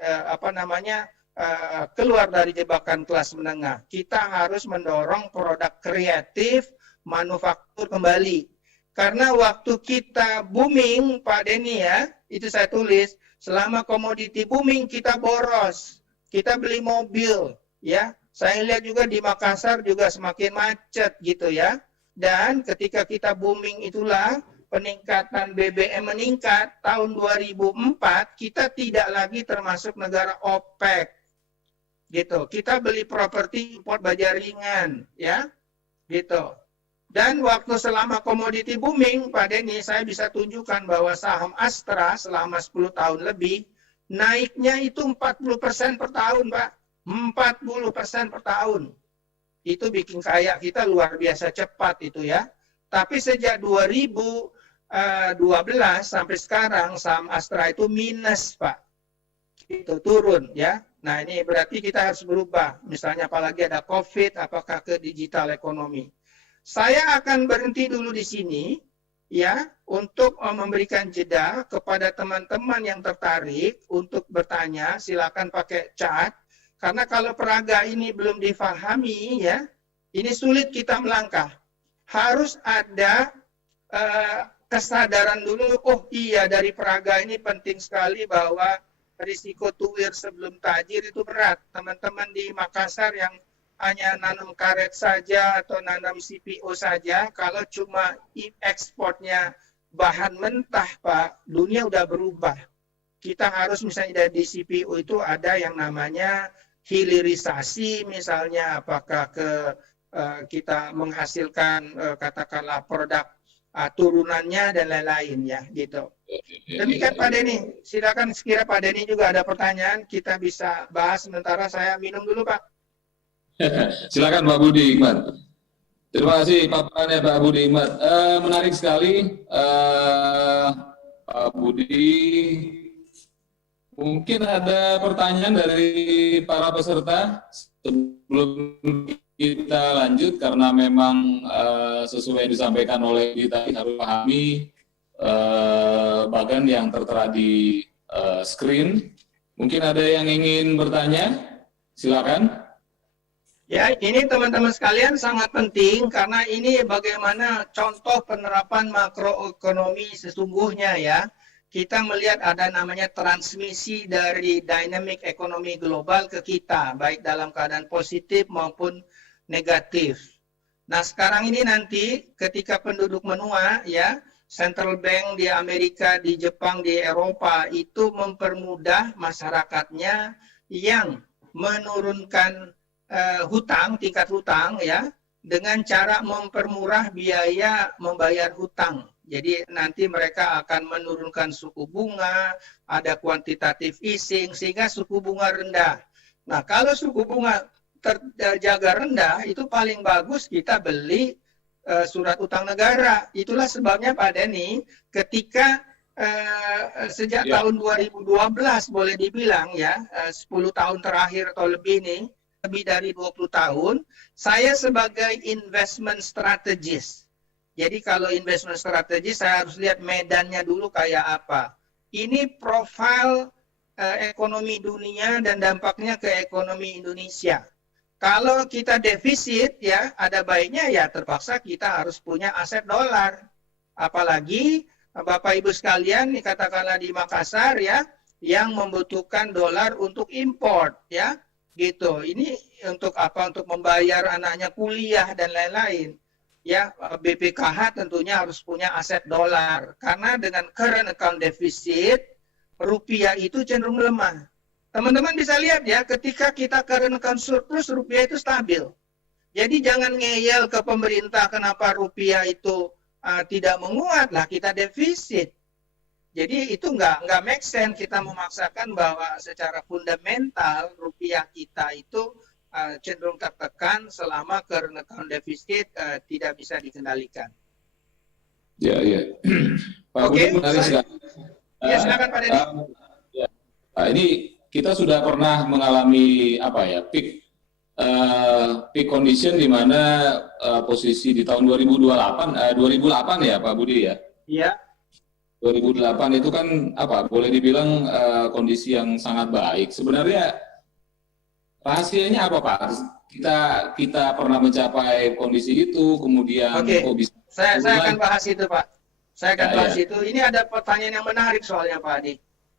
keluar dari jebakan kelas menengah. Kita harus mendorong produk kreatif, manufaktur kembali. Karena waktu kita booming, Pak Denny ya, itu saya tulis, selama komoditi booming kita boros. Kita beli mobil, ya. Saya lihat juga di Makassar juga semakin macet gitu ya. Dan ketika kita booming itulah peningkatan BBM meningkat, tahun 2004 kita tidak lagi termasuk negara OPEC. Gitu. Kita beli properti import baja ringan, ya. Gitu. Dan waktu selama komoditi booming, Pak Denny, saya bisa tunjukkan bahwa saham Astra selama 10 tahun lebih naiknya itu 40% per tahun, Pak. 40% per tahun. Itu bikin kaya kita luar biasa cepat itu ya. Tapi sejak 2012 sampai sekarang saham Astra itu minus, Pak. Itu turun ya. Nah, ini berarti kita harus berubah. Misalnya apalagi ada COVID, apakah ke digital ekonomi. Saya akan berhenti dulu di sini ya untuk memberikan jeda kepada teman-teman yang tertarik untuk bertanya. Silakan pakai chat. Karena kalau peraga ini belum difahami ya, ini sulit kita melangkah. Harus ada kesadaran dulu, oh iya dari peraga ini penting sekali bahwa risiko tuwir sebelum tajir itu berat. Teman-teman di Makassar yang hanya nanam karet saja atau nanam CPO saja, kalau cuma ekspornya bahan mentah, Pak, dunia udah berubah. Kita harus misalnya di CPO itu ada yang namanya hilirisasi, misalnya apakah kita menghasilkan katakanlah produk turunannya dan lain-lain ya gitu. Demikian Pak Denny, silakan sekira Pak Denny juga ada pertanyaan kita bisa bahas sementara saya minum dulu Pak. Silakan Pak Budi Hikmat. Terima kasih paparannya Pak Budi Hikmat. Menarik sekali Pak Budi. Mungkin ada pertanyaan dari para peserta sebelum kita lanjut karena memang sesuai yang disampaikan oleh kita harus pahami bagan yang tertera di screen. Mungkin ada yang ingin bertanya, silakan. Ya, ini teman-teman sekalian sangat penting karena ini bagaimana contoh penerapan makroekonomi sesungguhnya ya. Kita melihat ada namanya transmisi dari dynamic ekonomi global ke kita, baik dalam keadaan positif maupun negatif. Nah, sekarang ini nanti ketika penduduk menua ya, central bank di Amerika, di Jepang, di Eropa itu mempermudah masyarakatnya yang menurunkan hutang, tingkat hutang ya, dengan cara mempermurah biaya membayar hutang. Jadi nanti mereka akan menurunkan suku bunga, ada kuantitatif easing sehingga suku bunga rendah. Nah, kalau suku bunga terjaga rendah, itu paling bagus kita beli surat utang negara. Itulah sebabnya Pak Denny, ketika sejak tahun 2012 boleh dibilang ya, 10 tahun terakhir atau lebih nih, lebih dari 20 tahun, saya sebagai investment strategist. Jadi kalau investment strategist, saya harus lihat medannya dulu kayak apa. Ini profil ekonomi dunia dan dampaknya ke ekonomi Indonesia. Kalau kita defisit ya ada baiknya ya terpaksa kita harus punya aset dolar. Apalagi Bapak Ibu sekalian katakanlah di Makassar ya yang membutuhkan dolar untuk import ya gitu. Ini untuk apa? Untuk membayar anaknya kuliah dan lain-lain. Ya BPKH tentunya harus punya aset dolar karena dengan current account deficit rupiah itu cenderung lemah. Teman-teman bisa lihat ya, ketika kita current account surplus, rupiah itu stabil. Jadi jangan ngeyel ke pemerintah kenapa rupiah itu tidak menguat, lah kita defisit. Jadi itu nggak make sense kita memaksakan bahwa secara fundamental rupiah kita itu cenderung tertekan selama current account defisit tidak bisa dikendalikan. Ya. Pak Budi menarik sekali. Ya, silakan Pak Denny. Nah, ini kita sudah pernah mengalami peak condition di mana posisi di tahun 2008 ya Pak Budi ya. Iya. 2008 itu kan boleh dibilang kondisi yang sangat baik. Sebenarnya rahasianya apa Pak? Kita pernah mencapai kondisi itu, kemudian bisa. Saya akan bahas itu Pak. Saya akan bahas itu. Ini ada pertanyaan yang menarik soalnya Pak Adi.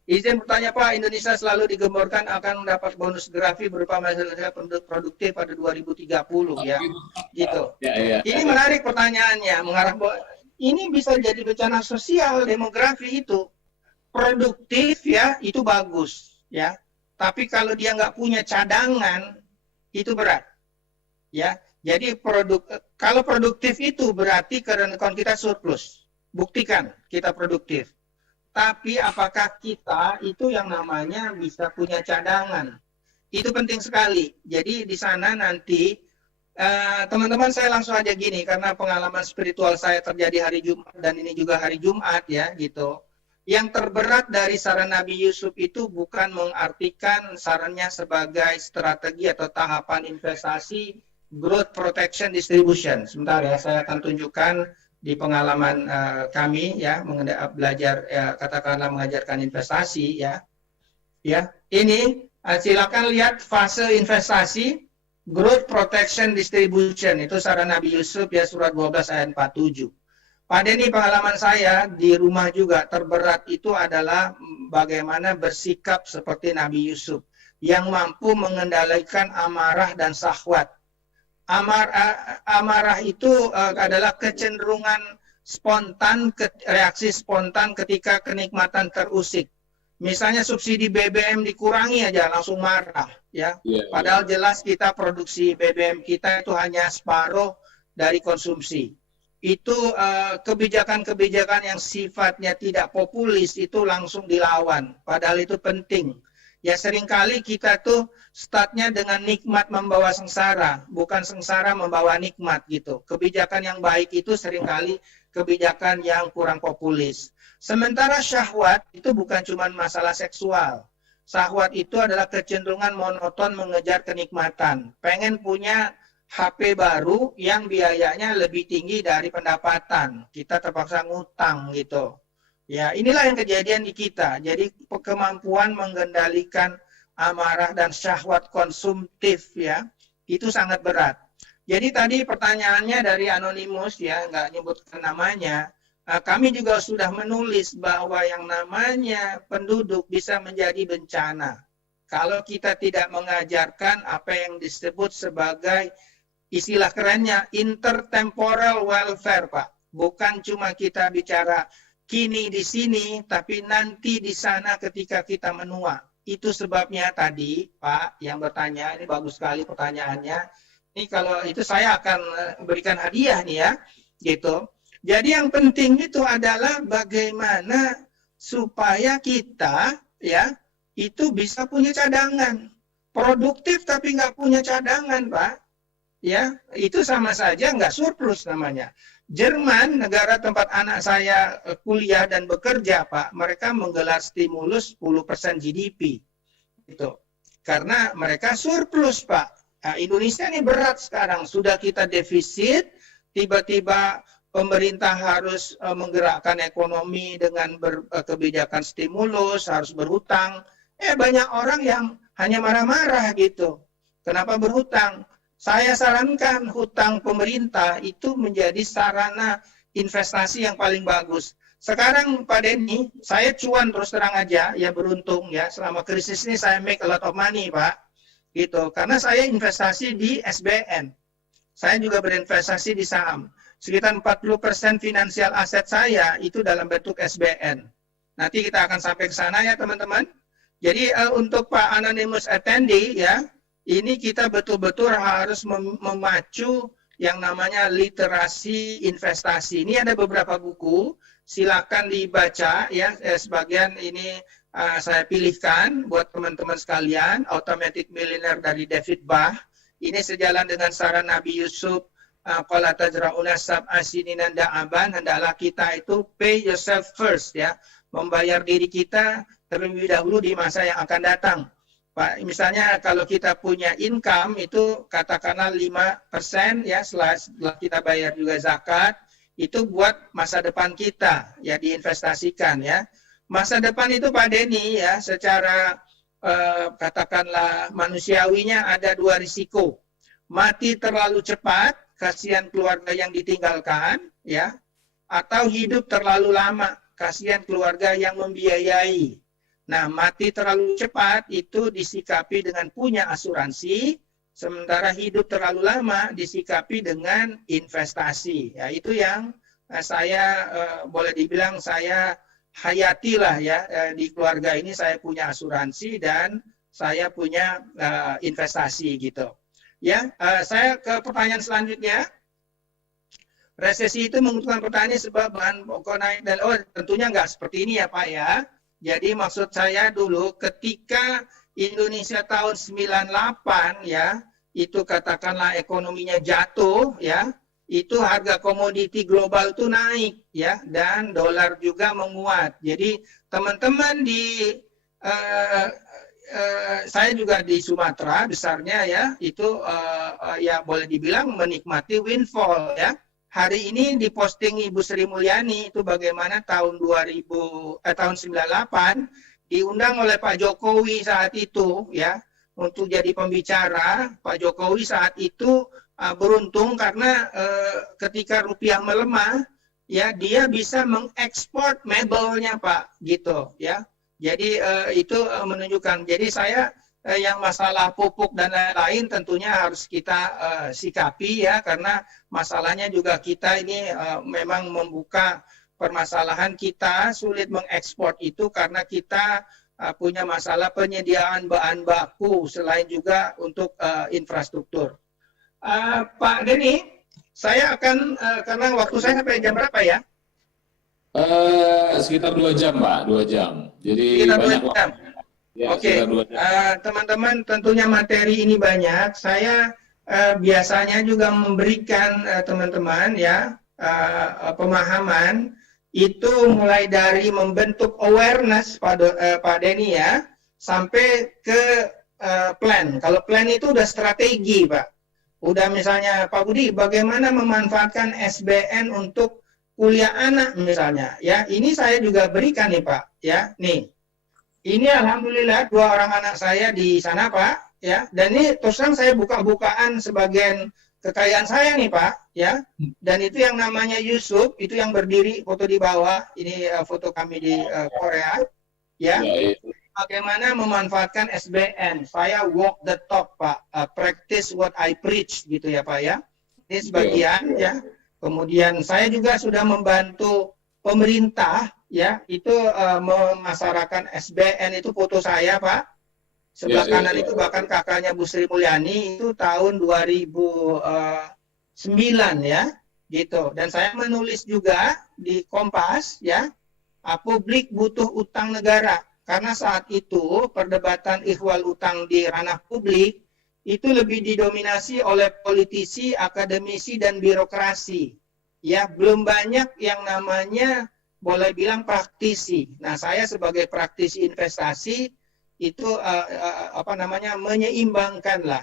Izin bertanya Pak, Indonesia selalu digemborkan akan mendapat bonus demografi berupa masyarakat produktif pada 2030 ya. Gitu. Ya. Ini menarik pertanyaannya, mengarah ini bisa jadi bencana sosial demografi itu. Produktif ya, itu bagus ya. Tapi kalau dia nggak punya cadangan, itu berat. Ya, jadi kalau produktif itu berarti current account kita surplus. Buktikan kita produktif. tapi apakah kita itu yang namanya bisa punya cadangan? Itu penting sekali. Jadi di sana nanti teman-teman saya langsung aja gini, karena pengalaman spiritual saya terjadi hari Jumat dan ini juga hari Jumat ya gitu. Yang terberat dari saran Nabi Yusuf itu bukan mengartikan sarannya sebagai strategi atau tahapan investasi growth protection distribution. Sebentar ya, saya akan tunjukkan di pengalaman kami ya belajar katakanlah mengajarkan investasi ya. Ya, ini silakan lihat fase investasi growth protection distribution, itu saran Nabi Yusuf ya, surat 12 ayat 47. Pada ini pengalaman saya di rumah juga terberat itu adalah bagaimana bersikap seperti Nabi Yusuf yang mampu mengendalikan amarah dan syahwat. Amarah itu adalah kecenderungan spontan, reaksi spontan ketika kenikmatan terusik. Misalnya subsidi BBM dikurangi aja langsung marah ya. Padahal jelas kita produksi BBM kita itu hanya separuh dari konsumsi. Itu kebijakan-kebijakan yang sifatnya tidak populis itu langsung dilawan. Padahal itu penting. Ya seringkali kita tuh startnya dengan nikmat membawa sengsara, bukan sengsara membawa nikmat gitu. Kebijakan yang baik itu seringkali kebijakan yang kurang populis. Sementara syahwat itu bukan cuma masalah seksual. Syahwat itu adalah kecenderungan monoton mengejar kenikmatan. Pengen punya HP baru yang biayanya lebih tinggi dari pendapatan. Kita terpaksa ngutang gitu. Ya, inilah yang kejadian di kita. Jadi kemampuan mengendalikan amarah dan syahwat konsumtif ya, itu sangat berat. Jadi tadi pertanyaannya dari Anonymous ya, nggak nyebutkan namanya. Kami juga sudah menulis bahwa yang namanya penduduk bisa menjadi bencana. Kalau kita tidak mengajarkan apa yang disebut sebagai istilah kerennya intertemporal welfare, Pak. Bukan cuma kita bicara kini di sini, tapi nanti di sana ketika kita menua. Itu sebabnya tadi, Pak, yang bertanya, ini bagus sekali pertanyaannya. Ini kalau itu saya akan berikan hadiah nih ya, gitu. Jadi yang penting itu adalah bagaimana supaya kita ya itu bisa punya cadangan. Produktif tapi nggak punya cadangan, Pak. Ya, itu sama saja nggak surplus namanya. Jerman, negara tempat anak saya kuliah dan bekerja, Pak, mereka menggelar stimulus 10% GDP. Itu. Karena mereka surplus, Pak. Nah, Indonesia ini berat sekarang, sudah kita defisit, tiba-tiba pemerintah harus menggerakkan ekonomi dengan kebijakan stimulus, harus berhutang. Banyak orang yang hanya marah-marah gitu. Kenapa berhutang? Saya sarankan hutang pemerintah itu menjadi sarana investasi yang paling bagus. Sekarang Pak Denny, saya cuan terus terang aja, ya beruntung ya. Selama krisis ini saya make a lot of money, Pak. Gitu. Karena saya investasi di SBN. Saya juga berinvestasi di saham. Sekitar 40% finansial aset saya itu dalam bentuk SBN. Nanti kita akan sampai ke sana ya teman-teman. Jadi untuk Pak Anonymous attendee ya, ini kita betul-betul harus memacu yang namanya literasi investasi. Ini ada beberapa buku, silakan dibaca ya. Sebagian ini saya pilihkan buat teman-teman sekalian. Automatic Millionaire dari David Bach. Ini sejalan dengan saran Nabi Yusuf. Qala tajra'una sab'a sininan da'aban, hendaklah kita itu pay yourself first ya, membayar diri kita terlebih dahulu di masa yang akan datang. Pak, misalnya kalau kita punya income itu katakanlah 5% ya, setelah kita bayar juga zakat, itu buat masa depan kita ya, diinvestasikan ya. Masa depan itu Pak Denny ya, secara katakanlah manusiawinya ada dua risiko. Mati terlalu cepat, kasihan keluarga yang ditinggalkan ya, atau hidup terlalu lama, kasihan keluarga yang membiayai. Nah, mati terlalu cepat itu disikapi dengan punya asuransi, sementara hidup terlalu lama disikapi dengan investasi. Ya, itu yang saya boleh dibilang saya hayatilah ya, di keluarga ini saya punya asuransi dan saya punya investasi gitu. Ya, saya ke pertanyaan selanjutnya. Resesi itu menguntungkan petani sebab bahan pokok naik dan tentunya nggak seperti ini ya Pak ya. Jadi maksud saya dulu ketika Indonesia tahun 98 ya, itu katakanlah ekonominya jatuh ya, itu harga komoditi global itu naik ya, dan dolar juga menguat. Jadi teman-teman di saya juga di Sumatera besarnya ya, itu ya boleh dibilang menikmati windfall ya. Hari ini diposting Ibu Sri Mulyani itu bagaimana tahun 98 diundang oleh Pak Jokowi saat itu ya untuk jadi pembicara. Pak Jokowi saat itu beruntung karena ketika rupiah melemah ya dia bisa mengekspor mebelnya Pak gitu ya. Jadi itu menunjukkan. Jadi saya yang masalah pupuk dan lain-lain tentunya harus kita sikapi ya, karena masalahnya juga kita ini memang membuka permasalahan kita sulit mengekspor itu karena kita punya masalah penyediaan bahan baku selain juga untuk infrastruktur. Pak Denny, saya akan karena waktu saya sampai jam berapa ya? Sekitar 2 jam, Pak, 2 jam. Jadi Sekitar banyak 2 jam. Ya, Oke, teman-teman tentunya materi ini banyak. Saya biasanya juga memberikan teman-teman ya pemahaman itu mulai dari membentuk awareness Pak Denny ya, sampai ke plan. Kalau plan itu udah strategi Pak. Udah misalnya Pak Budi, bagaimana memanfaatkan SBN untuk kuliah anak misalnya ya. Ini saya juga berikan nih Pak ya. Nih. Ini alhamdulillah 2 orang anak saya di sana Pak ya, dan ini terus terang saya buka-bukaan sebagian kekayaan saya nih Pak ya, dan itu yang namanya Yusuf, itu yang berdiri foto di bawah, ini foto kami di Korea ya. Bagaimana memanfaatkan SBN, saya walk the talk Pak, practice what I preach gitu ya Pak ya, ini sebagian ya. Kemudian saya juga sudah membantu pemerintah ya, itu memasarkan SBN, itu foto saya Pak. Sebelah kanan itu bahkan kakaknya Bu Sri Mulyani, itu tahun 2009 ya, gitu. Dan saya menulis juga di Kompas ya, publik butuh utang negara. Karena saat itu perdebatan ihwal utang di ranah publik itu lebih didominasi oleh politisi, akademisi, dan birokrasi. Ya, belum banyak yang namanya boleh bilang praktisi. Nah, saya sebagai praktisi investasi itu menyeimbangkan lah.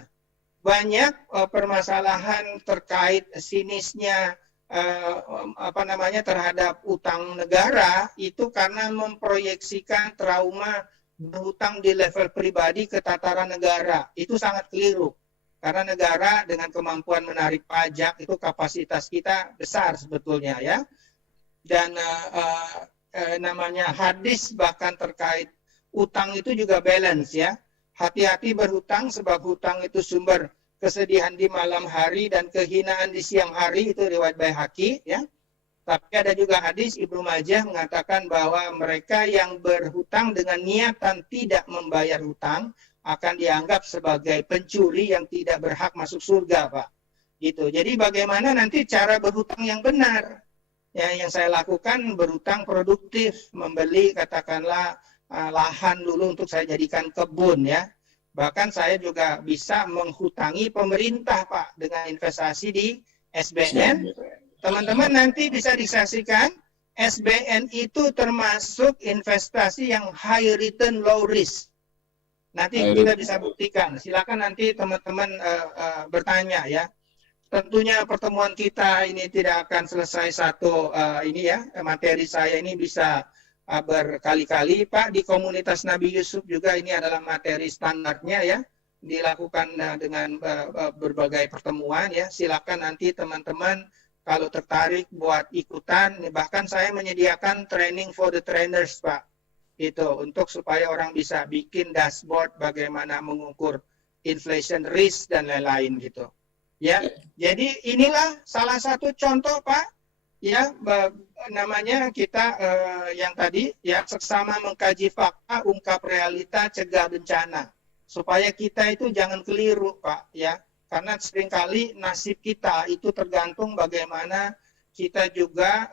Banyak permasalahan terkait sinisnya terhadap utang negara itu karena memproyeksikan trauma berhutang di level pribadi ke tataran negara. Itu sangat keliru. Karena negara dengan kemampuan menarik pajak itu kapasitas kita besar sebetulnya ya. Dan namanya hadis bahkan terkait utang itu juga balance ya. Hati-hati berhutang sebab hutang itu sumber kesedihan di malam hari dan kehinaan di siang hari, itu riwayat Baihaqi ya. Tapi ada juga hadis Ibnu Majah mengatakan bahwa mereka yang berhutang dengan niatan tidak membayar hutang akan dianggap sebagai pencuri yang tidak berhak masuk surga Pak. Gitu. Jadi bagaimana nanti cara berhutang yang benar? Ya, yang saya lakukan berhutang produktif, membeli katakanlah lahan dulu untuk saya jadikan kebun ya. Bahkan saya juga bisa menghutangi pemerintah Pak dengan investasi di SBN. Teman-teman nanti bisa disaksikan SBN itu termasuk investasi yang high return low risk. Nanti kita bisa buktikan. Silakan nanti teman-teman bertanya ya. Tentunya pertemuan kita ini tidak akan selesai satu ini ya, materi saya ini bisa berkali-kali Pak. Di komunitas Nabi Yusuf juga ini adalah materi standarnya ya, dilakukan dengan berbagai pertemuan ya. Silakan nanti teman-teman kalau tertarik buat ikutan, bahkan saya menyediakan training for the trainers Pak, itu untuk supaya orang bisa bikin dashboard bagaimana mengukur inflation risk dan lain-lain gitu. Ya, jadi inilah salah satu contoh Pak, ya namanya kita yang tadi ya seksama mengkaji fakta, ungkap realita, cegah bencana, supaya kita itu jangan keliru Pak, ya, karena seringkali nasib kita itu tergantung bagaimana kita juga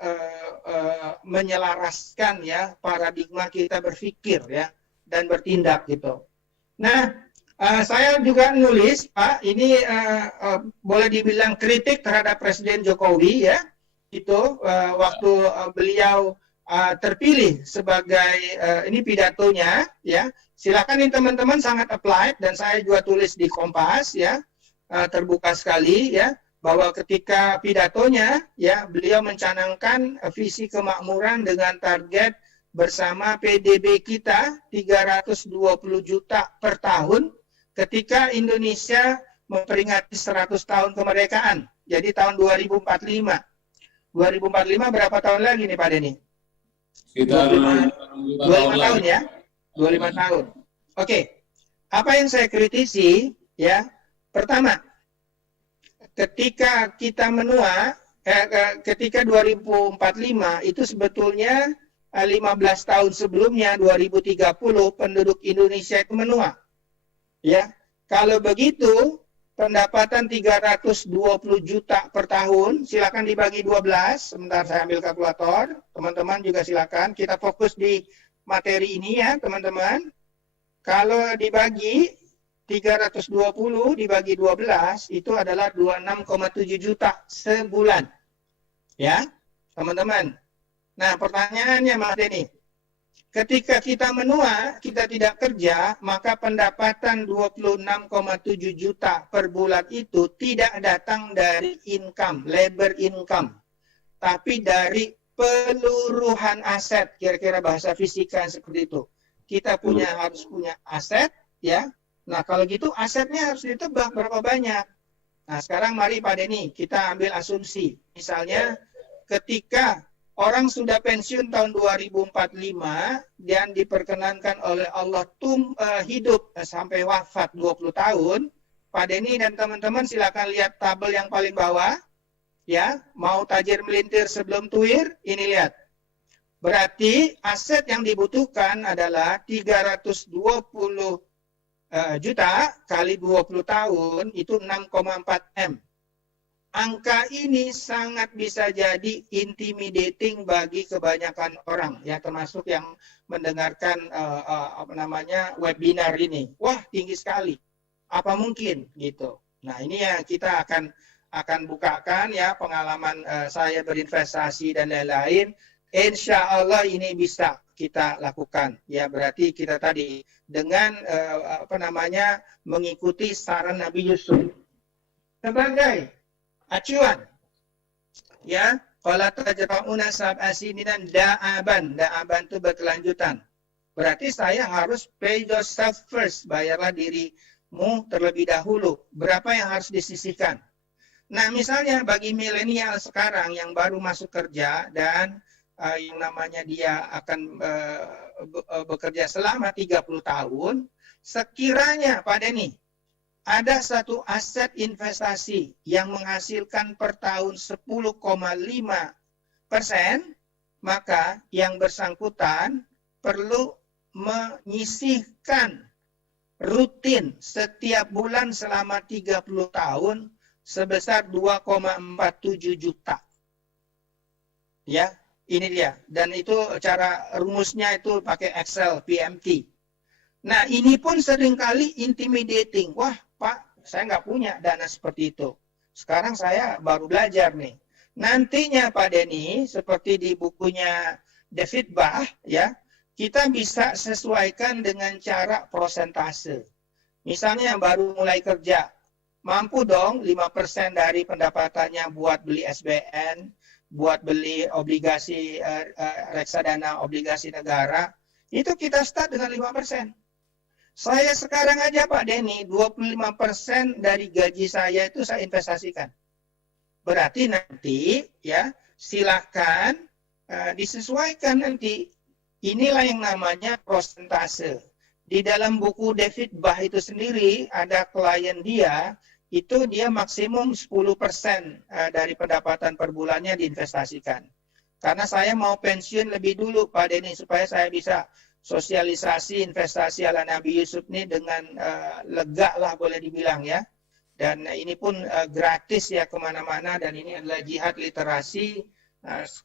menyelaraskan ya paradigma kita berpikir ya dan bertindak gitu. Nah, saya juga nulis Pak, ini boleh dibilang kritik terhadap Presiden Jokowi ya, itu waktu beliau terpilih sebagai ini pidatonya ya. Silakan ini teman-teman sangat applied dan saya juga tulis di Kompas ya, terbuka sekali ya, bahwa ketika pidatonya ya beliau mencanangkan visi kemakmuran dengan target bersama PDB kita 320 juta per tahun ketika Indonesia memperingati 100 tahun kemerdekaan. Jadi tahun 2045. 2045 berapa tahun lagi nih Pak Denny? Sekitar 25 tahun ya. 25 tahun. Oke. Apa yang saya kritisi ya? Pertama, ketika kita menua, ketika 2045 itu sebetulnya 15 tahun sebelumnya 2030 penduduk Indonesia itu menua. Ya, kalau begitu pendapatan 320 juta per tahun, silakan dibagi 12. Sebentar saya ambil kalkulator. Teman-teman juga silakan. Kita fokus di materi ini ya, teman-teman. Kalau dibagi 320 dibagi 12 itu adalah 26,7 juta sebulan. Ya, teman-teman. Nah, pertanyaannya Mas Denny, ketika kita menua, kita tidak kerja, maka pendapatan 26,7 juta per bulan itu tidak datang dari income, labor income, tapi dari peluruhan aset, kira-kira bahasa fisika seperti itu. Kita harus punya aset, ya. Nah, kalau gitu asetnya harus ditebak berapa banyak. Nah, sekarang mari Pak Denny, kita ambil asumsi. Misalnya, ketika orang sudah pensiun tahun 2045 dan diperkenankan oleh Allah hidup sampai wafat 20 tahun, Pak Denny dan teman-teman silakan lihat tabel yang paling bawah. Ya, mau tajir melintir sebelum tuir, ini lihat. Berarti aset yang dibutuhkan adalah 320 juta kali 20 tahun, itu 6,4 M. Angka ini sangat bisa jadi intimidating bagi kebanyakan orang, ya termasuk yang mendengarkan webinar ini. Wah, tinggi sekali. Apa mungkin gitu. Nah, ini ya kita akan bukakan ya pengalaman saya berinvestasi dan lain-lain. Insya Allah ini bisa kita lakukan. Ya, berarti kita tadi dengan mengikuti saran Nabi Yusuf sebagai acuan. Ya, qala tajra'una sab'a sininan da'aban itu berkelanjutan. Berarti saya harus pay yourself first, bayarlah dirimu terlebih dahulu. Berapa yang harus disisihkan? Nah, misalnya bagi milenial sekarang yang baru masuk kerja dan yang namanya dia akan bekerja selama 30 tahun, sekiranya Pak Denny, ada satu aset investasi yang menghasilkan per tahun 10,5%, maka yang bersangkutan perlu menyisihkan rutin setiap bulan selama 30 tahun sebesar 2,47 juta. Ya, ini dia. Dan itu cara rumusnya itu pakai Excel, PMT. Nah, ini pun seringkali intimidating. Wah, Pak, saya nggak punya dana seperti itu. Sekarang saya baru belajar nih. Nantinya Pak Denny, seperti di bukunya David Bach, ya, kita bisa sesuaikan dengan cara prosentase. Misalnya yang baru mulai kerja, mampu dong 5% dari pendapatannya buat beli SBN, buat beli obligasi reksadana obligasi negara, itu kita start dengan 5%. Saya sekarang aja Pak Denny, 25% dari gaji saya itu saya investasikan. Berarti nanti ya silakan disesuaikan nanti. Inilah yang namanya prosentase. Di dalam buku David Bach itu sendiri ada klien dia, itu dia maksimum 10% dari pendapatan per bulannya diinvestasikan. Karena saya mau pensiun lebih dulu Pak Denny supaya saya bisa sosialisasi investasi ala Nabi Yusuf ini dengan lega lah boleh dibilang ya. Dan ini pun gratis ya kemana-mana, dan ini adalah jihad literasi.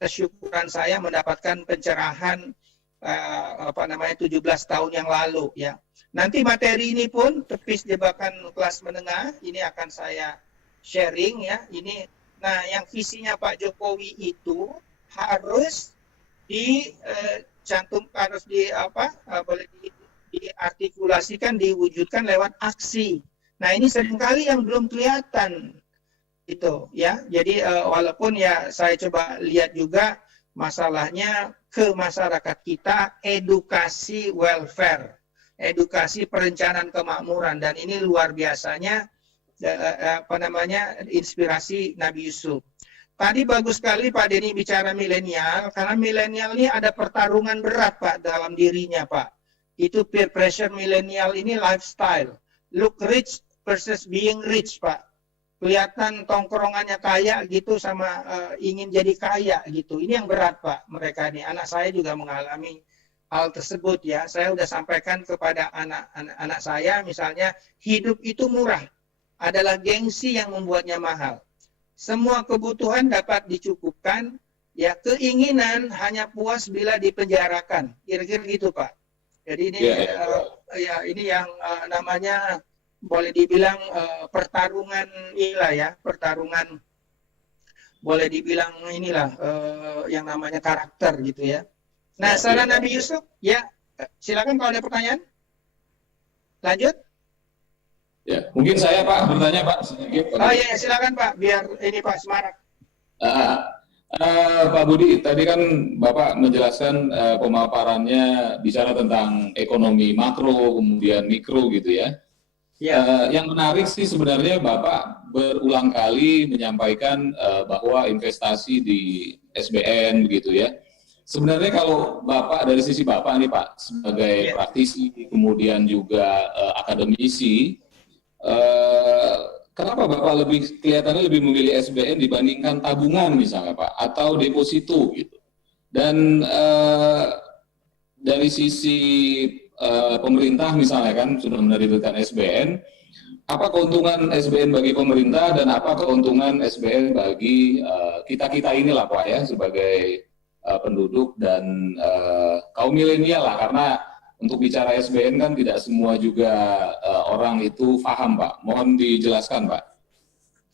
Kesyukuran saya mendapatkan pencerahan 17 tahun yang lalu ya. Nanti materi ini pun tepis jebakan kelas menengah ini akan saya sharing ya. Ini yang visinya Pak Jokowi itu harus harus diartikulasikan, diwujudkan lewat aksi. Nah, ini seringkali yang belum kelihatan itu ya. Jadi walaupun ya saya coba lihat juga masalahnya ke masyarakat kita, edukasi welfare, edukasi perencanaan kemakmuran, dan ini luar biasanya inspirasi Nabi Yusuf. Tadi bagus sekali Pak Denny bicara milenial, karena milenial ini ada pertarungan berat Pak dalam dirinya Pak. Itu peer pressure milenial ini lifestyle. Look rich versus being rich Pak. Kelihatan tongkrongannya kaya gitu sama ingin jadi kaya gitu. Ini yang berat Pak mereka ini. Anak saya juga mengalami hal tersebut ya. Saya sudah sampaikan kepada anak saya misalnya, hidup itu murah. Adalah gengsi yang membuatnya mahal. Semua kebutuhan dapat dicukupkan, ya keinginan hanya puas bila dipenjarakan. Kira-kira gitu Pak. Jadi ini ini yang namanya boleh dibilang pertarungan inilah ya, pertarungan boleh dibilang inilah yang namanya karakter gitu ya. Nah, saran Nabi Yusuf ya, silakan kalau ada pertanyaan. Lanjut. Ya, mungkin saya Pak bertanya Pak sedikit. Oh iya, silakan Pak, biar ini Pak semarak. Pak Budi, tadi kan Bapak menjelaskan pemaparannya bicara tentang ekonomi makro, kemudian mikro gitu ya. Ya. Yang menarik sih sebenarnya Bapak berulang kali menyampaikan bahwa investasi di SBN begitu ya. Sebenarnya kalau Bapak dari sisi Bapak nih Pak sebagai praktisi, kemudian juga akademisi, kenapa Bapak kelihatannya lebih memilih SBN dibandingkan tabungan misalnya Pak, atau deposito gitu? Dan dari sisi pemerintah misalnya kan sudah menerbitkan SBN, apa keuntungan SBN bagi pemerintah dan apa keuntungan SBN bagi kita-kita inilah Pak ya sebagai penduduk dan kaum milenial lah, karena untuk bicara SBN kan tidak semua juga orang itu paham Pak. Mohon dijelaskan Pak.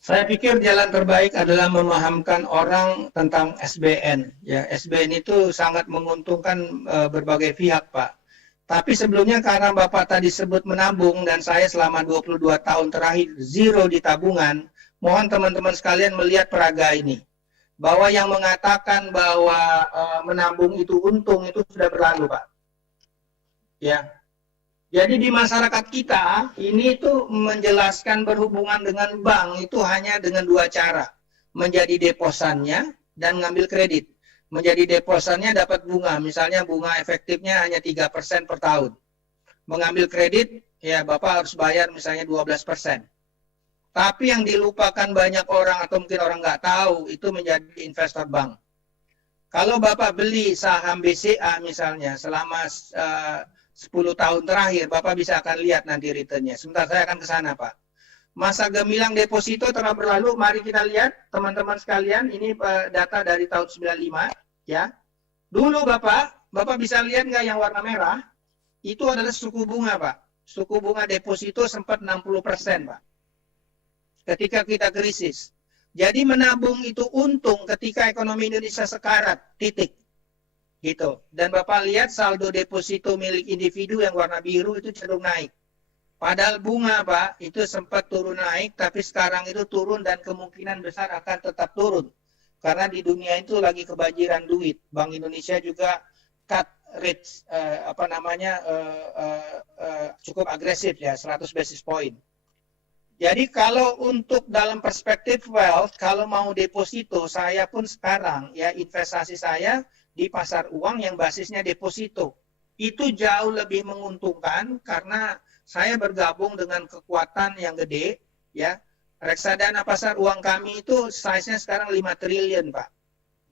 Saya pikir jalan terbaik adalah memahamkan orang tentang SBN. Ya, SBN itu sangat menguntungkan berbagai pihak Pak. Tapi sebelumnya karena Bapak tadi sebut menabung dan saya selama 22 tahun terakhir zero di tabungan, mohon teman-teman sekalian melihat peraga ini. Bahwa yang mengatakan bahwa menabung itu untung itu sudah berlalu Pak. Ya, jadi di masyarakat kita ini tuh menjelaskan berhubungan dengan bank itu hanya dengan dua cara, menjadi deposannya dan ngambil kredit. Menjadi deposannya dapat bunga, misalnya bunga efektifnya hanya 3% per tahun. Mengambil kredit, ya Bapak harus bayar misalnya 12%. Tapi yang dilupakan banyak orang atau mungkin orang nggak tahu itu menjadi investor bank. Kalau Bapak beli saham BCA misalnya selama 10 tahun terakhir, Bapak bisa akan lihat nanti returnnya. Sebentar saya akan ke sana, Pak. Masa gemilang deposito telah berlalu, mari kita lihat, teman-teman sekalian, ini data dari tahun 95, ya. Dulu Bapak bisa lihat nggak yang warna merah? Itu adalah suku bunga, Pak. Suku bunga deposito sempat 60%, Pak. Ketika kita krisis. Jadi menabung itu untung ketika ekonomi Indonesia sekarat, titik. Gitu. Dan Bapak lihat saldo deposito milik individu yang warna biru itu cenderung naik. Padahal bunga Pak itu sempat turun naik, tapi sekarang itu turun dan kemungkinan besar akan tetap turun. Karena di dunia itu lagi kebanjiran duit. Bank Indonesia juga cut rates cukup agresif ya, 100 basis point. Jadi kalau untuk dalam perspektif wealth, kalau mau deposito, saya pun sekarang ya investasi saya di pasar uang yang basisnya deposito. Itu jauh lebih menguntungkan karena saya bergabung dengan kekuatan yang gede, ya. Reksadana pasar uang kami itu size-nya sekarang 5 triliun, Pak.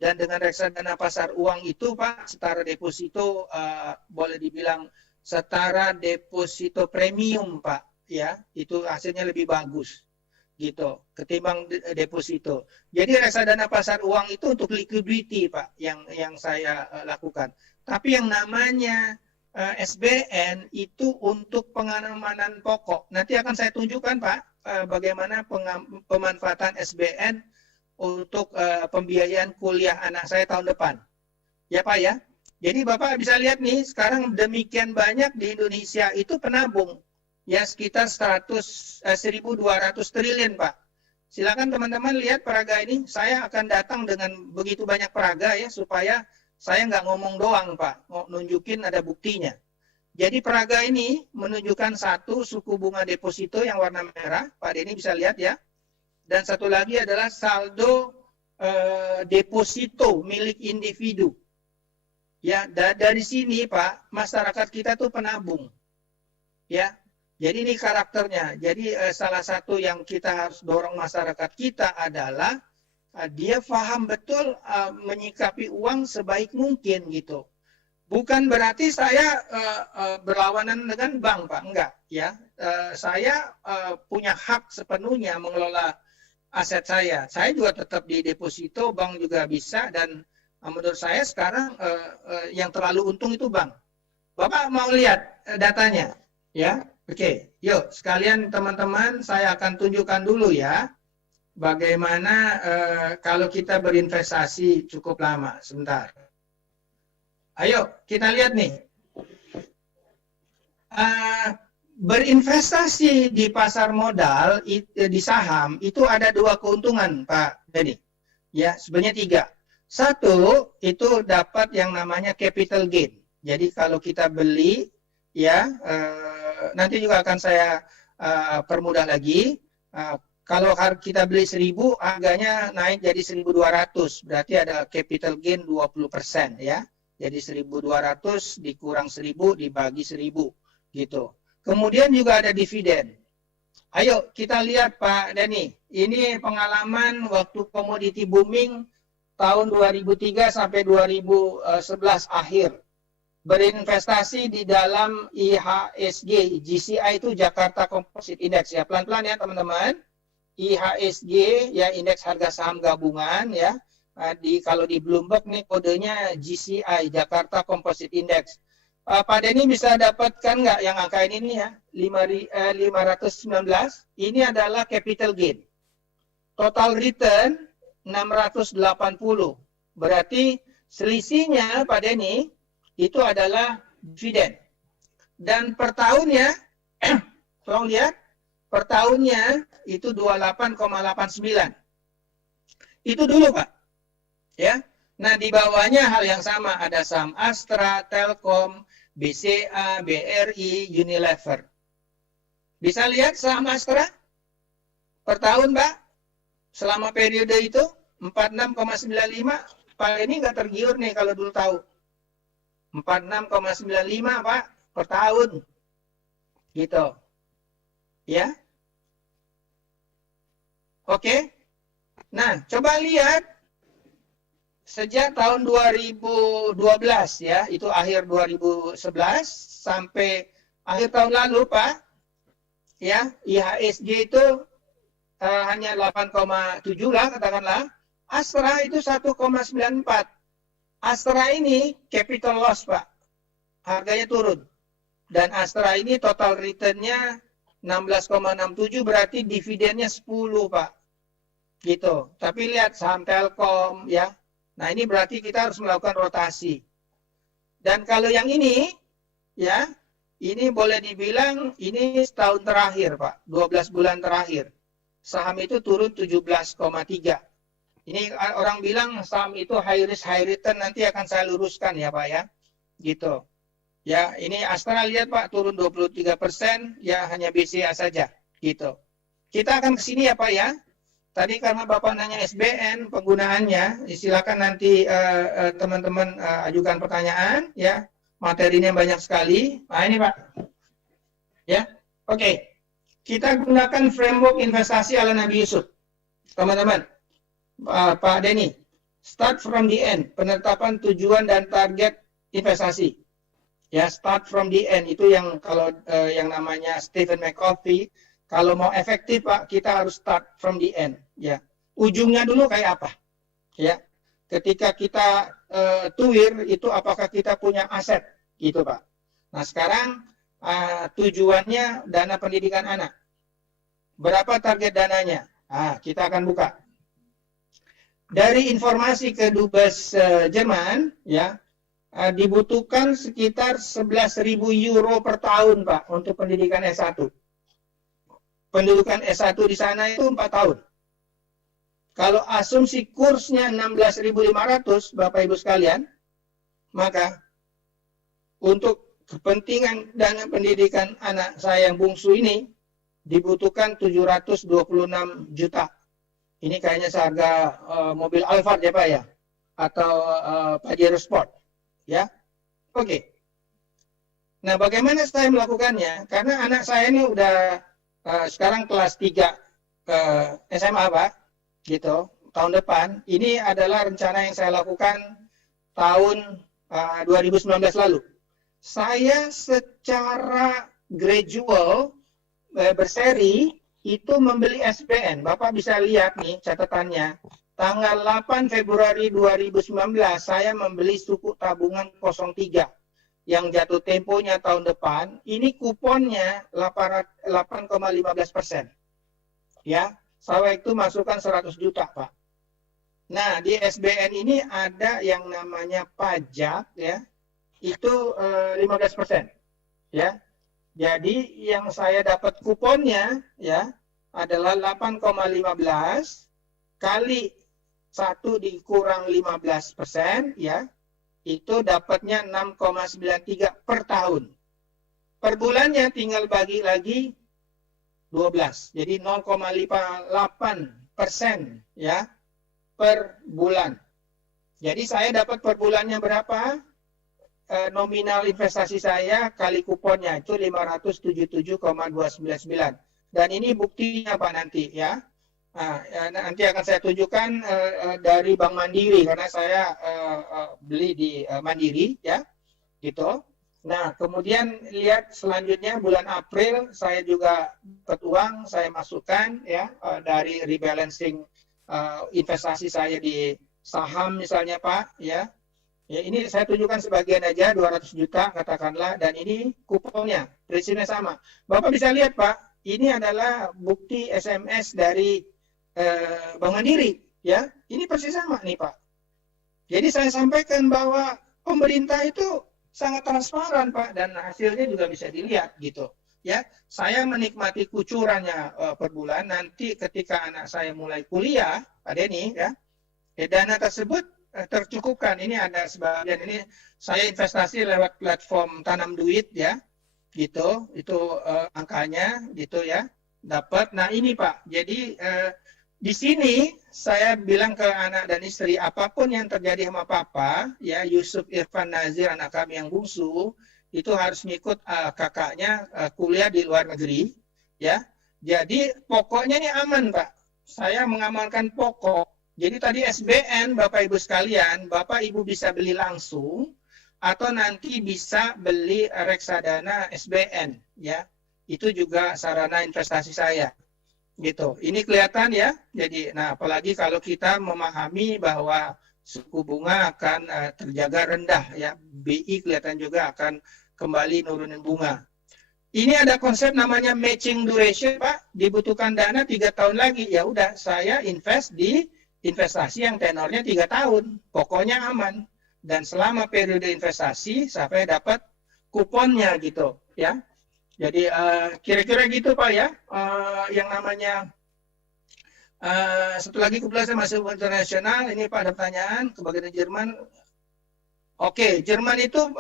Dan dengan reksadana pasar uang itu, Pak, setara deposito boleh dibilang setara deposito premium, Pak, ya. Itu hasilnya lebih bagus. gitu ketimbang deposito. Jadi reksadana pasar uang itu untuk liquidity Pak yang saya lakukan. Tapi yang namanya SBN itu untuk pengamanan pokok. Nanti akan saya tunjukkan Pak bagaimana pemanfaatan SBN untuk pembiayaan kuliah anak saya tahun depan. Ya Pak ya. Jadi Bapak bisa lihat nih sekarang demikian banyak di Indonesia itu penabung. Ya sekitar 1.200 triliun Pak. Silakan teman-teman lihat peraga ini. Saya akan datang dengan begitu banyak peraga ya supaya saya nggak ngomong doang Pak, mau nunjukin ada buktinya. Jadi peraga ini menunjukkan satu suku bunga deposito yang warna merah, Pak Denny bisa lihat ya. Dan satu lagi adalah saldo deposito milik individu. Ya, dari sini Pak, masyarakat kita tuh penabung. Ya, jadi ini karakternya. Jadi salah satu yang kita harus dorong masyarakat kita adalah dia paham betul menyikapi uang sebaik mungkin gitu. Bukan berarti saya berlawanan dengan bank Pak, enggak ya. Saya punya hak sepenuhnya mengelola aset saya. Saya juga tetap di deposito, bank juga bisa dan menurut saya sekarang yang terlalu untung itu bank. Bapak mau lihat datanya ya? Oke, yuk sekalian teman-teman saya akan tunjukkan dulu ya bagaimana kalau kita berinvestasi cukup lama. Sebentar. Ayo kita lihat nih. Berinvestasi di pasar modal, di saham itu ada dua keuntungan Pak Denny. Ya, sebenarnya tiga. Satu, itu dapat yang namanya capital gain. Jadi kalau kita beli ya nanti juga akan saya permudah lagi. Kalau kita beli 1.000, harganya naik jadi 1.200. Berarti ada capital gain 20% ya. Jadi 1.200 dikurang 1.000 dibagi 1.000 gitu. Kemudian juga ada dividen. Ayo kita lihat Pak Denny. Ini pengalaman waktu komoditi booming tahun 2003 sampai 2011 akhir. Berinvestasi di dalam IHSG, GCI itu Jakarta Composite Index ya. Pelan-pelan ya teman-teman. IHSG ya indeks harga saham gabungan ya. Kalau di Bloomberg nih kodenya GCI Jakarta Composite Index. Pak Denny bisa dapatkan nggak yang angka ini ya? 519. Ini adalah capital gain. Total return 680. Berarti selisihnya Pak Denny itu adalah dividen. Dan per tahunnya, tolong lihat, per tahunnya itu 28,89. Itu dulu Pak. Ya. Nah di bawahnya hal yang sama, ada saham Astra, Telkom, BCA, BRI, Unilever. Bisa lihat saham Astra per tahun Pak, selama periode itu 46,95. Pak ini nggak tergiur nih kalau dulu tahu. 46,95 Pak per tahun. Gitu. Ya. Oke. Nah, coba lihat sejak tahun 2012 ya, itu akhir 2011 sampai akhir tahun lalu Pak. Ya, IHSG itu hanya 8,7 lah katakanlah. Astra itu 1,94. Astra ini capital loss Pak, harganya turun. Dan Astra ini total return-nya 16,67 berarti dividennya 10 Pak. Gitu. Tapi lihat saham Telkom ya. Nah ini berarti kita harus melakukan rotasi. Dan kalau yang ini ya, ini boleh dibilang ini setahun terakhir Pak, 12 bulan terakhir. Saham itu turun 17,3. Ini orang bilang saham itu high risk high return, nanti akan saya luruskan ya Pak ya. Gitu. Ya, ini Astra lihat Pak turun 23%, ya hanya BCA saja gitu. Kita akan ke sini ya Pak ya. Tadi karena Bapak nanya SBN penggunaannya, silakan nanti teman-teman ajukan pertanyaan ya. Materinya banyak sekali. Nah, ini Pak. Ya. Oke. Kita gunakan framework investasi ala Nabi Yusuf. Teman-teman. Pak Denny, start from the end, penetapan tujuan dan target investasi. Ya, start from the end itu yang kalau yang namanya Stephen McCarthy, Kalau mau efektif Pak, kita harus start from the end. Ya, ujungnya dulu kayak apa? Ya, ketika kita tuir itu apakah kita punya aset, gitu Pak. Nah sekarang tujuannya dana pendidikan anak. Berapa target dananya? Kita akan buka. Dari informasi ke Dubes Jerman, ya, dibutuhkan sekitar 11.000 euro per tahun, Pak, untuk pendidikan S1. Pendidikan S1 di sana itu 4 tahun. Kalau asumsi kursnya 16.500, Bapak Ibu sekalian, maka untuk kepentingan dana pendidikan anak saya yang bungsu ini dibutuhkan 726 juta. Ini kayaknya seharga mobil Alphard ya Pak ya, atau Pajero Sport, ya. Oke. Nah, bagaimana saya melakukannya? Karena anak saya ini udah sekarang kelas 3 SMA Pak, gitu. Tahun depan. Ini adalah rencana yang saya lakukan tahun 2019 lalu. Saya secara gradual berseri itu membeli SPN. Bapak bisa lihat nih catatannya. Tanggal 8 Februari 2019 saya membeli suku tabungan 03 yang jatuh temponya tahun depan. Ini kuponnya 8,15%. Ya, saya itu masukkan 100 juta Pak. Nah di SBN ini ada yang namanya pajak ya, itu 15%. Ya. Jadi yang saya dapat kuponnya ya adalah 8,15 kali 1 dikurang 15% ya, itu dapatnya 6,93 per tahun. Per bulannya tinggal bagi lagi 12. Jadi 0,58% ya per bulan. Jadi saya dapat per bulannya berapa? Nominal investasi saya kali kuponnya itu 577,299. Dan ini buktinya Pak nanti ya. Nanti akan saya tunjukkan dari Bank Mandiri karena saya beli di Mandiri ya, gitu. Nah kemudian lihat selanjutnya bulan April saya juga dapat uang, saya masukkan ya dari rebalancing investasi saya di saham misalnya Pak ya. Ya ini saya tunjukkan sebagian aja 200 juta katakanlah, dan ini kuponnya prinsipnya sama. Bapak bisa lihat Pak, ini adalah bukti SMS dari Bank Mandiri ya. Ini persis sama nih Pak. Jadi saya sampaikan bahwa pemerintah itu sangat transparan Pak, dan hasilnya juga bisa dilihat gitu. Ya, saya menikmati kucurannya per bulan. Nanti ketika anak saya mulai kuliah, Pak Denny ya, dana tersebut tercukupkan. Ini ada sebagian, ini saya investasi lewat platform tanam duit ya, gitu. Itu angkanya gitu ya, dapat. Nah ini Pak, jadi di sini saya bilang ke anak dan istri, apapun yang terjadi sama papa ya, Yusuf Irfan Nazir anak kami yang bungsu itu harus ngikut kakaknya kuliah di luar negeri ya. Jadi pokoknya ini aman Pak, saya mengamalkan pokok. Jadi tadi SBN Bapak Ibu sekalian, Bapak Ibu bisa beli langsung atau nanti bisa beli reksadana SBN ya. Itu juga sarana investasi saya. Gitu. Ini kelihatan ya. Jadi nah apalagi kalau kita memahami bahwa suku bunga akan terjaga rendah ya. BI kelihatan juga akan kembali nurunin bunga. Ini ada konsep namanya matching duration Pak, dibutuhkan dana 3 tahun lagi. Ya udah saya invest di investasi yang tenornya 3 tahun, pokoknya aman. Dan selama periode investasi sampai dapat kuponnya gitu ya. Jadi kira-kira gitu Pak ya, yang namanya satu lagi kebetulan saya masih internasional. Ini Pak ada pertanyaan ke bagian Jerman. Oke, Jerman itu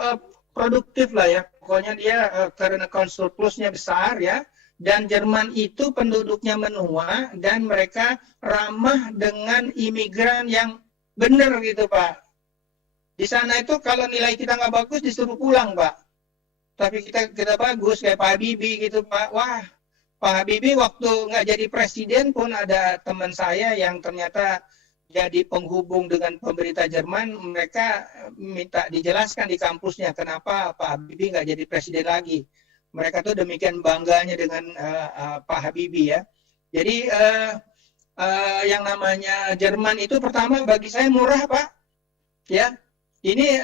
produktif lah ya, pokoknya dia karena account surplusnya besar ya. Dan Jerman itu penduduknya menua dan mereka ramah dengan imigran yang benar gitu Pak. Di sana itu kalau nilai kita nggak bagus disuruh pulang Pak. Tapi kita bagus kayak Pak Habibie gitu Pak. Wah, Pak Habibie waktu nggak jadi presiden pun ada teman saya yang ternyata jadi penghubung dengan pemerintah Jerman. Mereka minta dijelaskan di kampusnya kenapa Pak Habibie nggak jadi presiden lagi. Mereka tuh demikian bangganya dengan Pak Habibie ya. Jadi yang namanya Jerman itu pertama bagi saya murah Pak. Ya, ini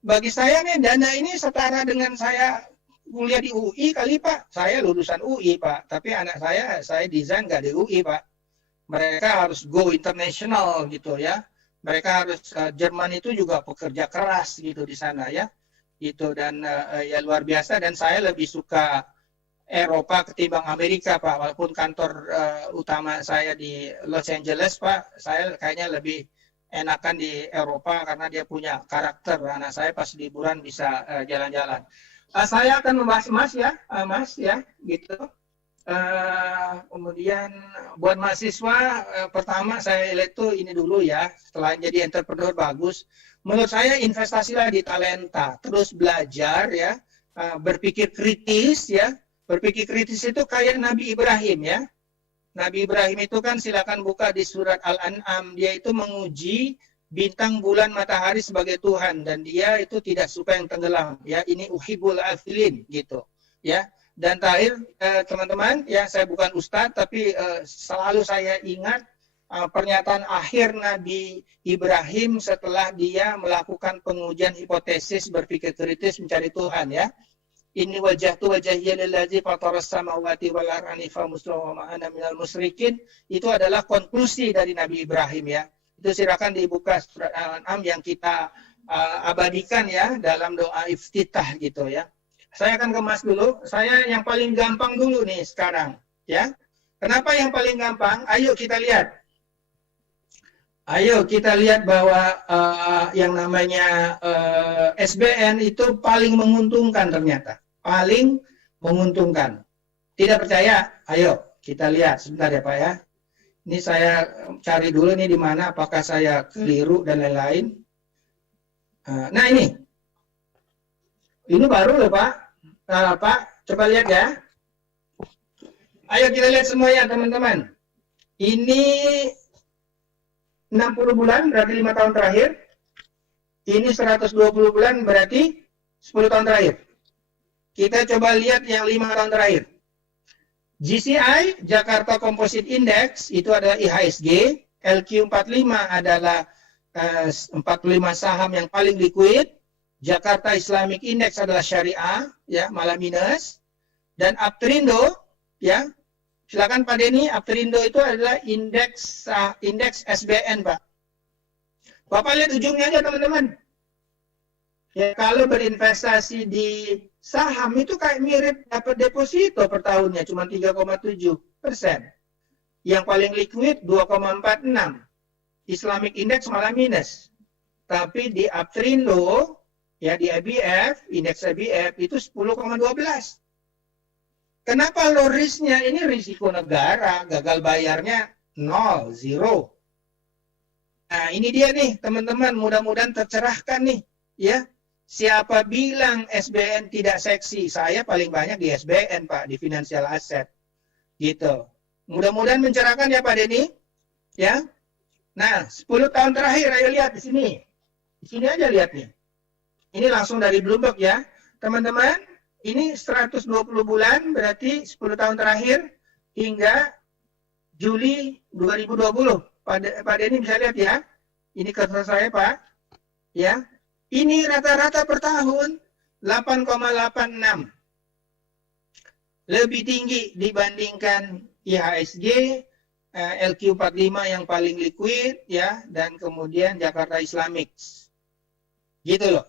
bagi saya nih dana ini setara dengan saya kuliah di UI kali Pak. Saya lulusan UI Pak, tapi anak saya desain nggak di UI Pak. Mereka harus go international gitu ya. Mereka harus Jerman itu juga pekerja keras gitu di sana ya. Gitu dan ya luar biasa dan saya lebih suka Eropa ketimbang Amerika Pak. Walaupun kantor utama saya di Los Angeles Pak, saya kayaknya lebih enakan di Eropa karena dia punya karakter. Anak saya pas liburan bisa jalan-jalan. Saya akan membahas Mas ya, Mas ya, gitu. Kemudian buat mahasiswa pertama saya lihat tuh ini dulu ya, setelah jadi entrepreneur bagus. Menurut saya investasilah di talenta, terus belajar ya, berpikir kritis ya. Berpikir kritis itu kayak Nabi Ibrahim ya. Nabi Ibrahim itu kan silakan buka di surat Al-An'am, dia itu menguji bintang, bulan, matahari sebagai Tuhan dan dia itu tidak suka yang tenggelam ya. Ini uhibul afilin gitu ya. Dan terakhir teman-teman ya, saya bukan ustadz tapi selalu saya ingat pernyataan akhir Nabi Ibrahim setelah dia melakukan pengujian hipotesis berpikir kritis mencari Tuhan ya. Ini wajahtu wajahiyya lillazi fataras samawati wal ardi hanifa muslima wa ana minal musyrikin. Itu adalah konklusi dari Nabi Ibrahim ya. Itu silakan dibuka surat Al-An'am yang kita abadikan ya dalam doa iftitah gitu ya. Saya akan kemas dulu. Saya yang paling gampang dulu nih sekarang ya. Kenapa yang paling gampang? Ayo kita lihat. Ayo kita lihat bahwa yang namanya SBN itu paling menguntungkan ternyata. Paling menguntungkan. Tidak percaya? Ayo kita lihat sebentar ya Pak ya. Ini saya cari dulu nih di mana, apakah saya keliru dan lain-lain. Nah ini. Ini baru loh Pak. Pak, coba lihat ya. Ayo kita lihat semuanya teman-teman. Ini 60 bulan berarti 5 tahun terakhir. Ini 120 bulan berarti 10 tahun terakhir. Kita coba lihat yang 5 tahun terakhir. GCI, Jakarta Composite Index, itu adalah IHSG. LQ45 adalah 45 saham yang paling liquid. Jakarta Islamic Index adalah syariah, ya, malah minus. Dan Uptrindo, ya, silakan Pak Denny, Uptrindo itu adalah indeks SBN, Pak. Bapak lihat ujungnya aja, teman-teman. Ya, kalau berinvestasi di saham itu kayak mirip dapat deposito per tahunnya, cuma 3,7%. Yang paling liquid 2,46. Islamic Index malah minus. Tapi di Uptrindo, ya di IBF, indeks IBF itu 10,12. Kenapa low risk-nya? Ini risiko negara, gagal bayarnya 0, 0. Nah, ini dia nih, teman-teman, mudah-mudahan tercerahkan nih, ya. Siapa bilang SBN tidak seksi? Saya paling banyak di SBN, Pak, di financial asset. Gitu. Mudah-mudahan mencerahkan ya, Pak Denny. Ya. Nah, 10 tahun terakhir, ayo lihat di sini. Di sini aja lihat nih. Ini langsung dari Bloomberg ya. Teman-teman, ini 120 bulan, berarti 10 tahun terakhir hingga Juli 2020. Pak Denny bisa lihat ya. Ini cursor saya, Pak. Ya. Ini rata-rata per tahun 8,86. Lebih tinggi dibandingkan IHSG, LQ45 yang paling liquid ya, dan kemudian Jakarta Islamic. Gitu loh.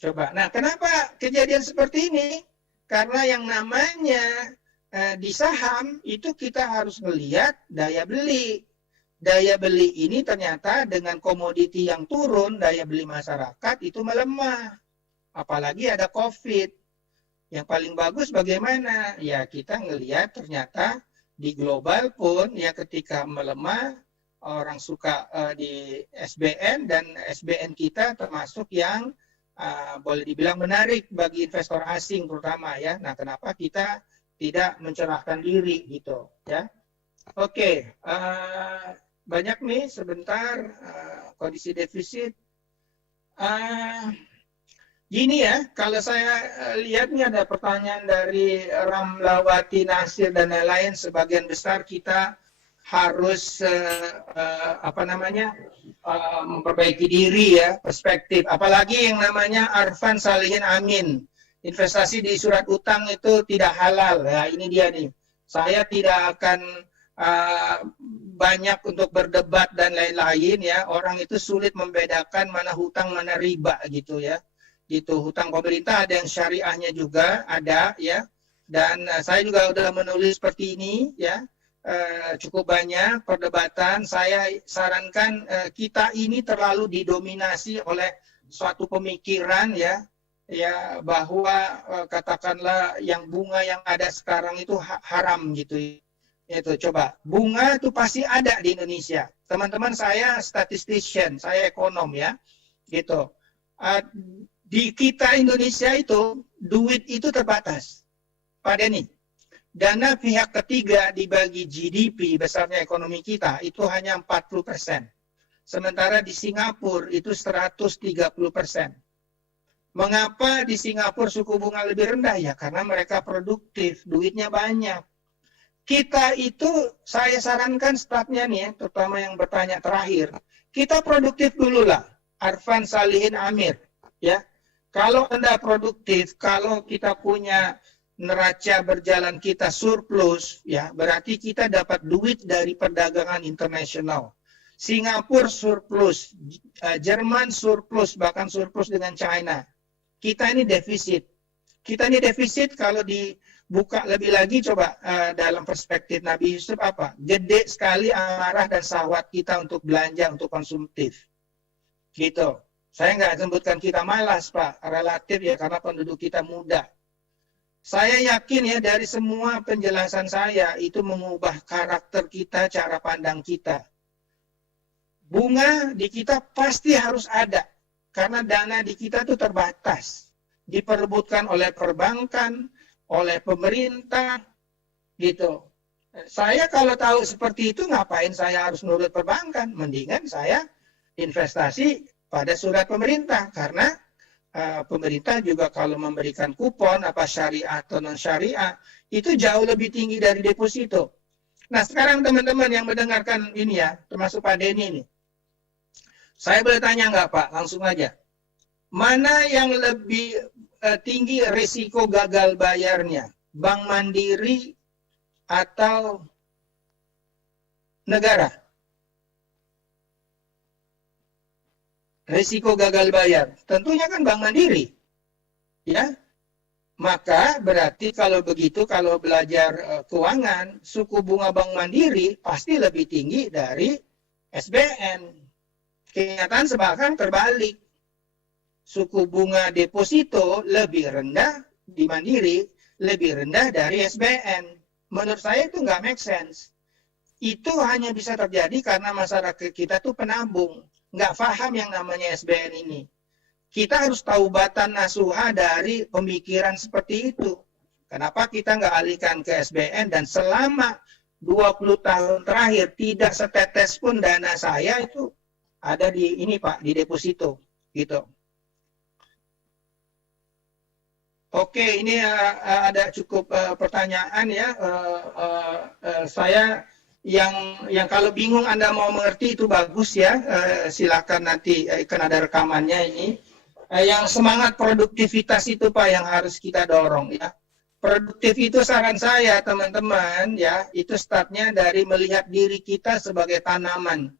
Coba. Nah, kenapa kejadian seperti ini? Karena yang namanya di saham itu kita harus melihat daya beli. Daya beli ini ternyata dengan komoditi yang turun, daya beli masyarakat itu melemah. Apalagi ada COVID. Yang paling bagus bagaimana? Ya kita ngelihat ternyata di global pun ya ketika melemah, orang suka di SBN dan SBN kita termasuk yang boleh dibilang menarik bagi investor asing terutama ya. Nah, kenapa kita tidak mencerahkan diri gitu ya? Oke, banyak nih sebentar kondisi defisit. Gini ya, kalau saya lihat nih ada pertanyaan dari Ramlawati Nasir dan lain-lain, sebagian besar kita harus memperbaiki diri ya, perspektif. Apalagi yang namanya Arfan Salihin Amin, investasi di surat utang itu tidak halal. Ya, ini dia nih. Saya tidak akan banyak untuk berdebat dan lain-lain ya. Orang itu sulit membedakan mana hutang mana riba gitu ya. Gitu, hutang pemerintah ada yang syariahnya juga ada ya, dan saya juga sudah menulis seperti ini ya, cukup banyak perdebatan. Saya sarankan kita ini terlalu didominasi oleh suatu pemikiran ya, bahwa katakanlah yang bunga yang ada sekarang itu haram gitu. Itu coba, bunga itu pasti ada di Indonesia. Teman-teman saya statistician, saya ekonom ya, gitu. Di kita Indonesia itu, duit itu terbatas. Pak Denny, dana pihak ketiga dibagi GDP, besarnya ekonomi kita, itu hanya 40%. Sementara di Singapura itu 130%. Mengapa di Singapura suku bunga lebih rendah? Ya karena mereka produktif, duitnya banyak. Kita itu, saya sarankan statnya nih, terutama yang bertanya terakhir, kita produktif dulu lah. Arfan Salihin Amir, ya. Kalau Anda produktif, kalau kita punya neraca berjalan kita surplus, ya berarti kita dapat duit dari perdagangan internasional. Singapura surplus, Jerman surplus, bahkan surplus dengan China. Kita ini defisit. Kita ini defisit kalau dibuka lebih lagi, coba dalam perspektif Nabi Yusuf apa? Gede sekali amarah dan syahwat kita untuk belanja, untuk konsumtif. Gitu. Saya nggak sebutkan kita malas, Pak. Relatif ya, karena penduduk kita muda. Saya yakin ya, dari semua penjelasan saya, itu mengubah karakter kita, cara pandang kita. Bunga di kita pasti harus ada. Karena dana di kita itu terbatas. Diperebutkan oleh perbankan, oleh pemerintah, gitu. Saya kalau tahu seperti itu, ngapain saya harus nurut perbankan? Mendingan saya investasi pada surat pemerintah, karena pemerintah juga kalau memberikan kupon apa syariah atau non syariah itu jauh lebih tinggi dari deposito. Nah sekarang teman-teman yang mendengarkan ini ya, termasuk Pak Denny ini, saya boleh tanya nggak Pak? Langsung aja, mana yang lebih tinggi risiko gagal bayarnya, Bank Mandiri atau negara? Risiko gagal bayar, tentunya kan Bank Mandiri, ya. Maka berarti kalau begitu, kalau belajar keuangan, suku bunga Bank Mandiri pasti lebih tinggi dari SBN. Kenyataan bahkan terbalik, suku bunga deposito lebih rendah di Mandiri, lebih rendah dari SBN. Menurut saya itu nggak make sense. Itu hanya bisa terjadi karena masyarakat kita tuh penabung. Nggak paham yang namanya SBN ini. Kita harus tahu batan nasuha dari pemikiran seperti itu. Kenapa kita nggak alihkan ke SBN, dan selama 20 tahun terakhir tidak setetes pun dana saya itu ada di ini Pak, di deposito gitu. Oke, ini ada cukup pertanyaan ya. Saya yang kalau bingung Anda mau mengerti itu bagus ya, silakan nanti kan ada rekamannya ini. Yang semangat produktivitas itu Pak yang harus kita dorong ya. Produktif itu saran saya teman-teman ya, itu startnya dari melihat diri kita sebagai tanaman.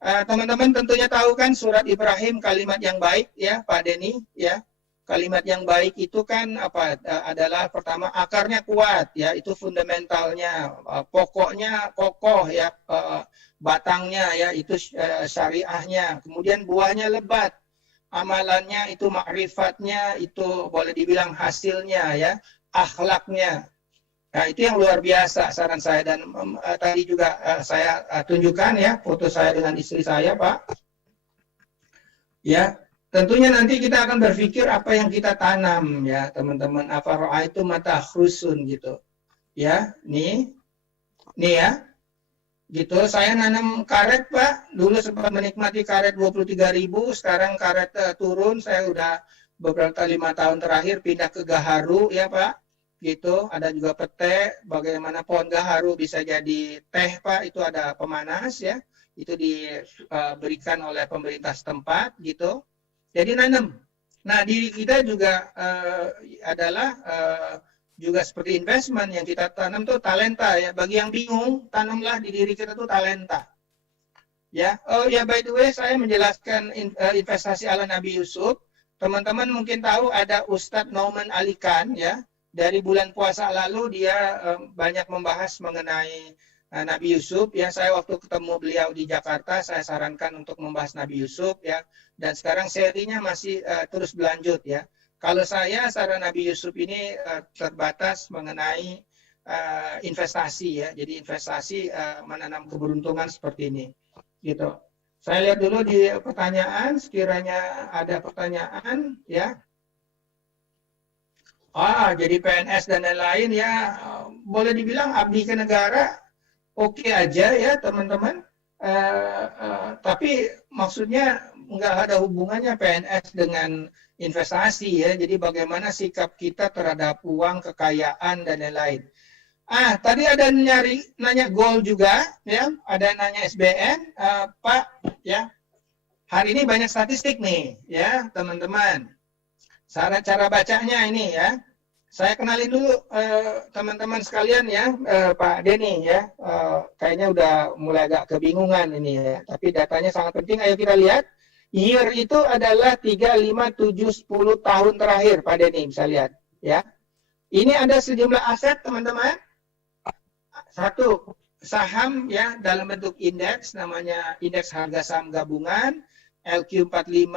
Teman-teman tentunya tahu kan surat Ibrahim, kalimat yang baik ya Pak Denny ya. Kalimat yang baik itu kan apa adalah pertama akarnya kuat ya, itu fundamentalnya, pokoknya kokoh ya, batangnya ya itu syariahnya, kemudian buahnya lebat, amalannya itu makrifatnya, itu boleh dibilang hasilnya ya, akhlaknya. Nah itu yang luar biasa saran saya, dan tadi juga saya tunjukkan ya foto saya dengan istri saya Pak ya. Tentunya nanti kita akan berpikir apa yang kita tanam ya teman-teman. Apa roa itu mata khrusun gitu ya. Nih ya gitu. Saya nanam karet Pak, dulu sempat menikmati karet 23.000, sekarang karet turun, saya udah beberapa 5 tahun terakhir pindah ke gaharu ya Pak, gitu. Ada juga pete, bagaimana pohon gaharu bisa jadi teh Pak, itu ada pemanas ya, itu diberikan oleh pemerintah setempat gitu. Jadi nanam. Nah diri kita juga adalah juga seperti investment yang kita tanam tuh talenta ya. Bagi yang bingung, tanamlah di diri kita tuh talenta. Ya, oh ya by the way saya menjelaskan investasi ala Nabi Yusuf. Teman-teman mungkin tahu ada Ustadz Nauman Ali Khan ya. Dari bulan puasa lalu dia banyak membahas mengenai Nabi Yusuf ya. Saya waktu ketemu beliau di Jakarta saya sarankan untuk membahas Nabi Yusuf ya. Dan sekarang serinya masih terus berlanjut ya. Kalau saya saran Nabi Yusuf ini terbatas mengenai investasi ya. Jadi investasi menanam keberuntungan seperti ini. Gitu. Saya lihat dulu di pertanyaan, sekiranya ada pertanyaan ya. Jadi PNS dan lain-lain ya, boleh dibilang abdi ke negara oke aja ya teman-teman. Tapi maksudnya nggak ada hubungannya PNS dengan investasi ya. Jadi bagaimana sikap kita terhadap uang, kekayaan dan lain-lain. Tadi ada nanya goal juga ya, ada nanya SBN, Pak ya. Hari ini banyak statistik nih ya, teman-teman. Cara bacanya ini ya. Saya kenalin dulu teman-teman sekalian ya, Pak Denny ya. Kayaknya udah mulai agak kebingungan ini ya, tapi datanya sangat penting. Ayo kita lihat. Year itu adalah 3, 5, 7, 10 tahun terakhir, Pak Denny bisa lihat ya. Ini ada sejumlah aset teman-teman. Satu, saham ya dalam bentuk indeks, namanya indeks harga saham gabungan, LQ45,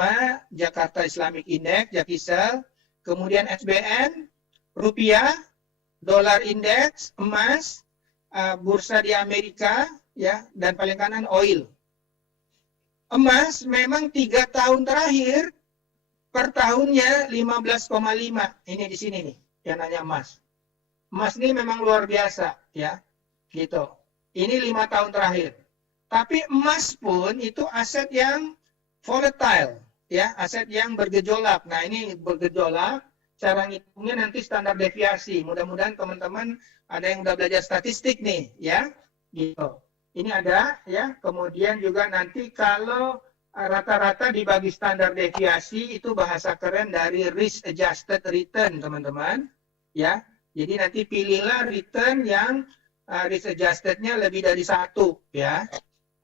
Jakarta Islamic Index, Jakisel, kemudian SBN, rupiah, dolar indeks, emas, bursa di Amerika, ya, dan paling kanan oil. Emas memang 3 tahun terakhir per tahunnya 15,5. Ini di sini nih, yang nanya emas. Emas ini memang luar biasa, ya. Gitu. Ini 5 tahun terakhir. Tapi emas pun itu aset yang volatile, ya, aset yang bergejolak. Nah, ini bergejolak, cara ngitungnya nanti standar deviasi. Mudah-mudahan teman-teman ada yang udah belajar statistik nih, ya. Gitu. Ini ada, ya. Kemudian juga nanti kalau rata-rata dibagi standar deviasi, itu bahasa keren dari risk adjusted return, teman-teman. Ya. Jadi nanti pilihlah return yang risk adjusted-nya lebih dari 1, ya.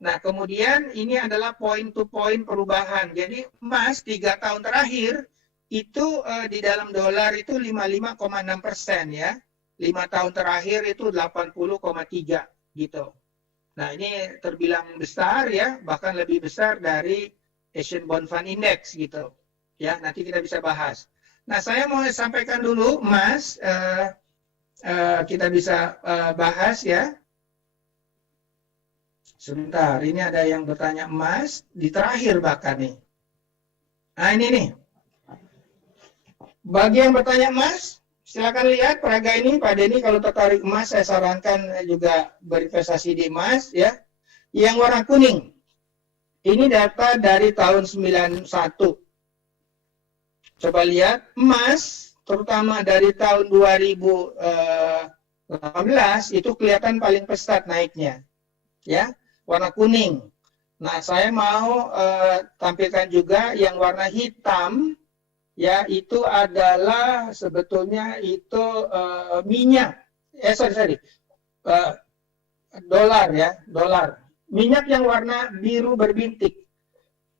Nah, kemudian ini adalah point-to-point perubahan. Jadi emas 3 tahun terakhir itu di dalam dolar itu 55,6%, ya. 5 tahun terakhir itu 80,3 gitu. Nah, ini terbilang besar, ya, bahkan lebih besar dari Asian Bond Fund Index gitu. Ya, nanti kita bisa bahas. Nah, saya mau sampaikan dulu emas, kita bisa bahas, ya. Sebentar, ini ada yang bertanya emas di terakhir bahkan nih. Nah, ini nih. Bagi yang bertanya emas, silakan lihat peraga ini, Pak Denny. Kalau tertarik emas, saya sarankan juga berinvestasi di emas, ya. Yang warna kuning, ini data dari tahun 91. Coba lihat, emas, terutama dari tahun 2018, itu kelihatan paling pesat naiknya, ya. Warna kuning. Nah, saya mau tampilkan juga yang warna hitam, ya, itu adalah sebetulnya itu minyak. Dolar, ya, dolar. Minyak yang warna biru berbintik.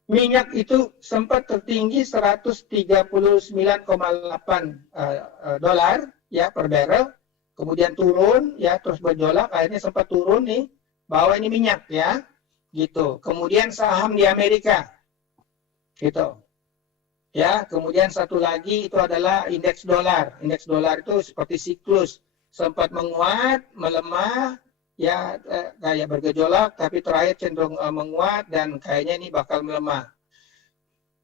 Minyak itu sempat tertinggi 139,8 dolar, ya, per barrel. Kemudian turun, ya, terus bergejolak, akhirnya sempat turun nih. Bahwa ini minyak, ya, gitu. Kemudian saham di Amerika, gitu, ya. Kemudian satu lagi itu adalah indeks dolar. Indeks dolar itu seperti siklus, sempat menguat, melemah, ya, kayak bergejolak, tapi terakhir cenderung menguat dan kayaknya ini bakal melemah.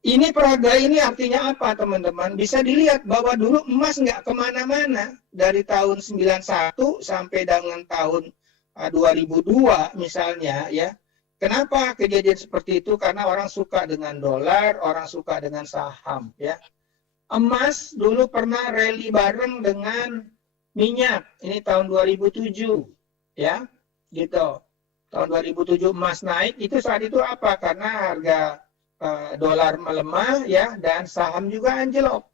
Ini peraga ini artinya apa, teman-teman? Bisa dilihat bahwa dulu emas nggak kemana-mana dari tahun 91 sampai dengan tahun 2002 misalnya, ya. Kenapa kejadian seperti itu? Karena orang suka dengan dolar, orang suka dengan saham, ya. emas dulu pernah rally bareng dengan minyak. Ini tahun 2007, ya, gitu. Tahun 2007 emas naik, itu saat itu apa? Karena harga dolar melemah, ya, dan saham juga anjlok.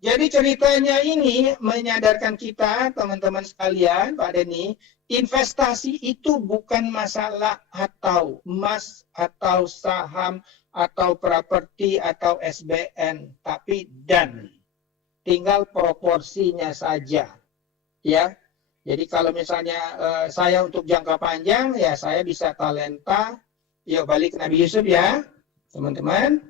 Jadi ceritanya ini menyadarkan kita, teman-teman sekalian, Pak Denny, investasi itu bukan masalah atau emas, atau saham, atau properti, atau SBN, tapi dan. Tinggal proporsinya saja. Ya, jadi kalau misalnya saya untuk jangka panjang, ya saya bisa talenta. Yuk balik ke Nabi Yusuf ya, teman-teman.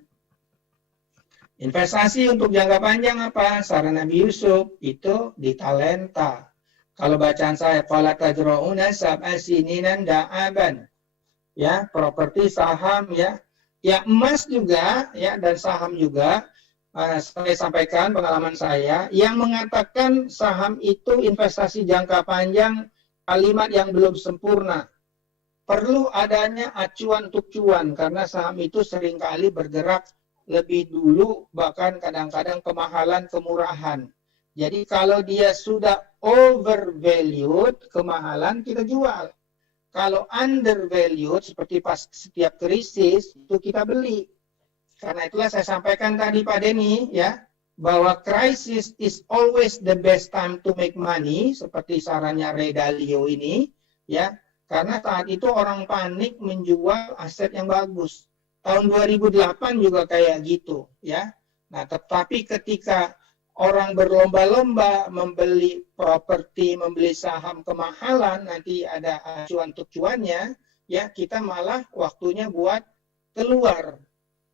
Investasi untuk jangka panjang apa? Saran Nabi Yusuf itu di talenta. Kalau bacaan saya, qala tajra'una sab'a sininan da'aban. Ya, properti, saham, ya. Ya, emas juga, ya, dan saham juga. Saya sampaikan pengalaman saya, yang mengatakan saham itu investasi jangka panjang, kalimat yang belum sempurna. Perlu adanya acuan untuk cuan, karena saham itu seringkali bergerak lebih dulu, bahkan kadang-kadang kemahalan, kemurahan. Jadi kalau dia sudah overvalued, kemahalan, kita jual. Kalau undervalued, seperti pas setiap krisis, itu kita beli. Karena itulah saya sampaikan tadi Pak Denny, ya, bahwa crisis is always the best time to make money, seperti sarannya Ray Dalio ini, ya, karena saat itu orang panik menjual aset yang bagus. Tahun 2008 juga kayak gitu, ya. Nah, tetapi ketika orang berlomba-lomba membeli properti, membeli saham kemahalan, nanti ada acuan untuk cuannya, ya, kita malah waktunya buat keluar.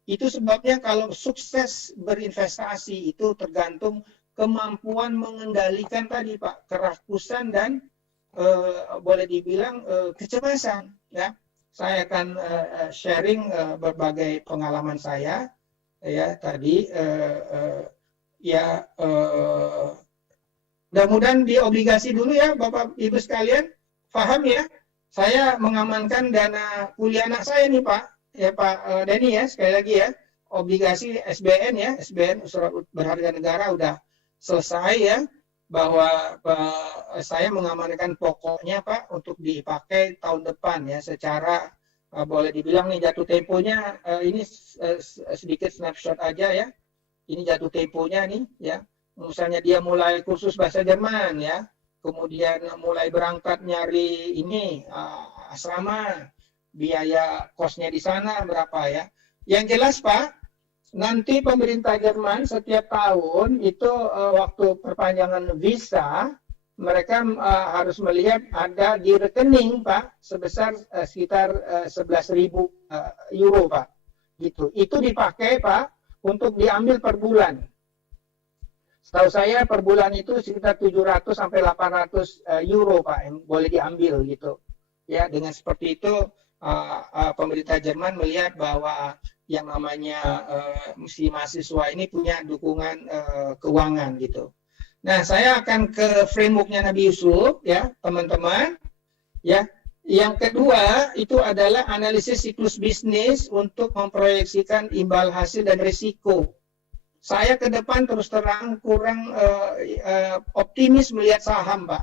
Itu sebabnya kalau sukses berinvestasi itu tergantung kemampuan mengendalikan tadi Pak, kerakusan dan boleh dibilang kecemasan, ya. Saya akan sharing berbagai pengalaman saya, ya, tadi, ya, mudah-mudahan di obligasi dulu ya Bapak Ibu sekalian, paham ya, saya mengamankan dana kuliah anak saya nih Pak, ya Pak Denny ya, sekali lagi ya, obligasi SBN ya, SBN surat berharga negara udah selesai ya, bahwa saya mengamankan pokoknya Pak untuk dipakai tahun depan ya, secara boleh dibilang nih jatuh temponya, ini sedikit snapshot aja ya, ini jatuh temponya nih ya, misalnya dia mulai kursus bahasa Jerman ya, kemudian mulai berangkat nyari ini asrama, biaya kosnya di sana berapa ya, yang jelas Pak, nanti pemerintah Jerman setiap tahun itu waktu perpanjangan visa, mereka harus melihat ada di rekening Pak sebesar sekitar 11.000 euro Pak. Gitu. Itu dipakai Pak untuk diambil per bulan. Setahu saya per bulan itu sekitar 700 sampai 800 euro Pak yang boleh diambil gitu. Ya, dengan seperti itu pemerintah Jerman melihat bahwa yang namanya si mahasiswa ini punya dukungan keuangan gitu. Nah, saya akan ke frameworknya Nabi Yusuf ya, teman-teman. Ya, yang kedua itu adalah analisis siklus bisnis untuk memproyeksikan imbal hasil dan risiko. Saya ke depan terus terang kurang optimis melihat saham, Pak.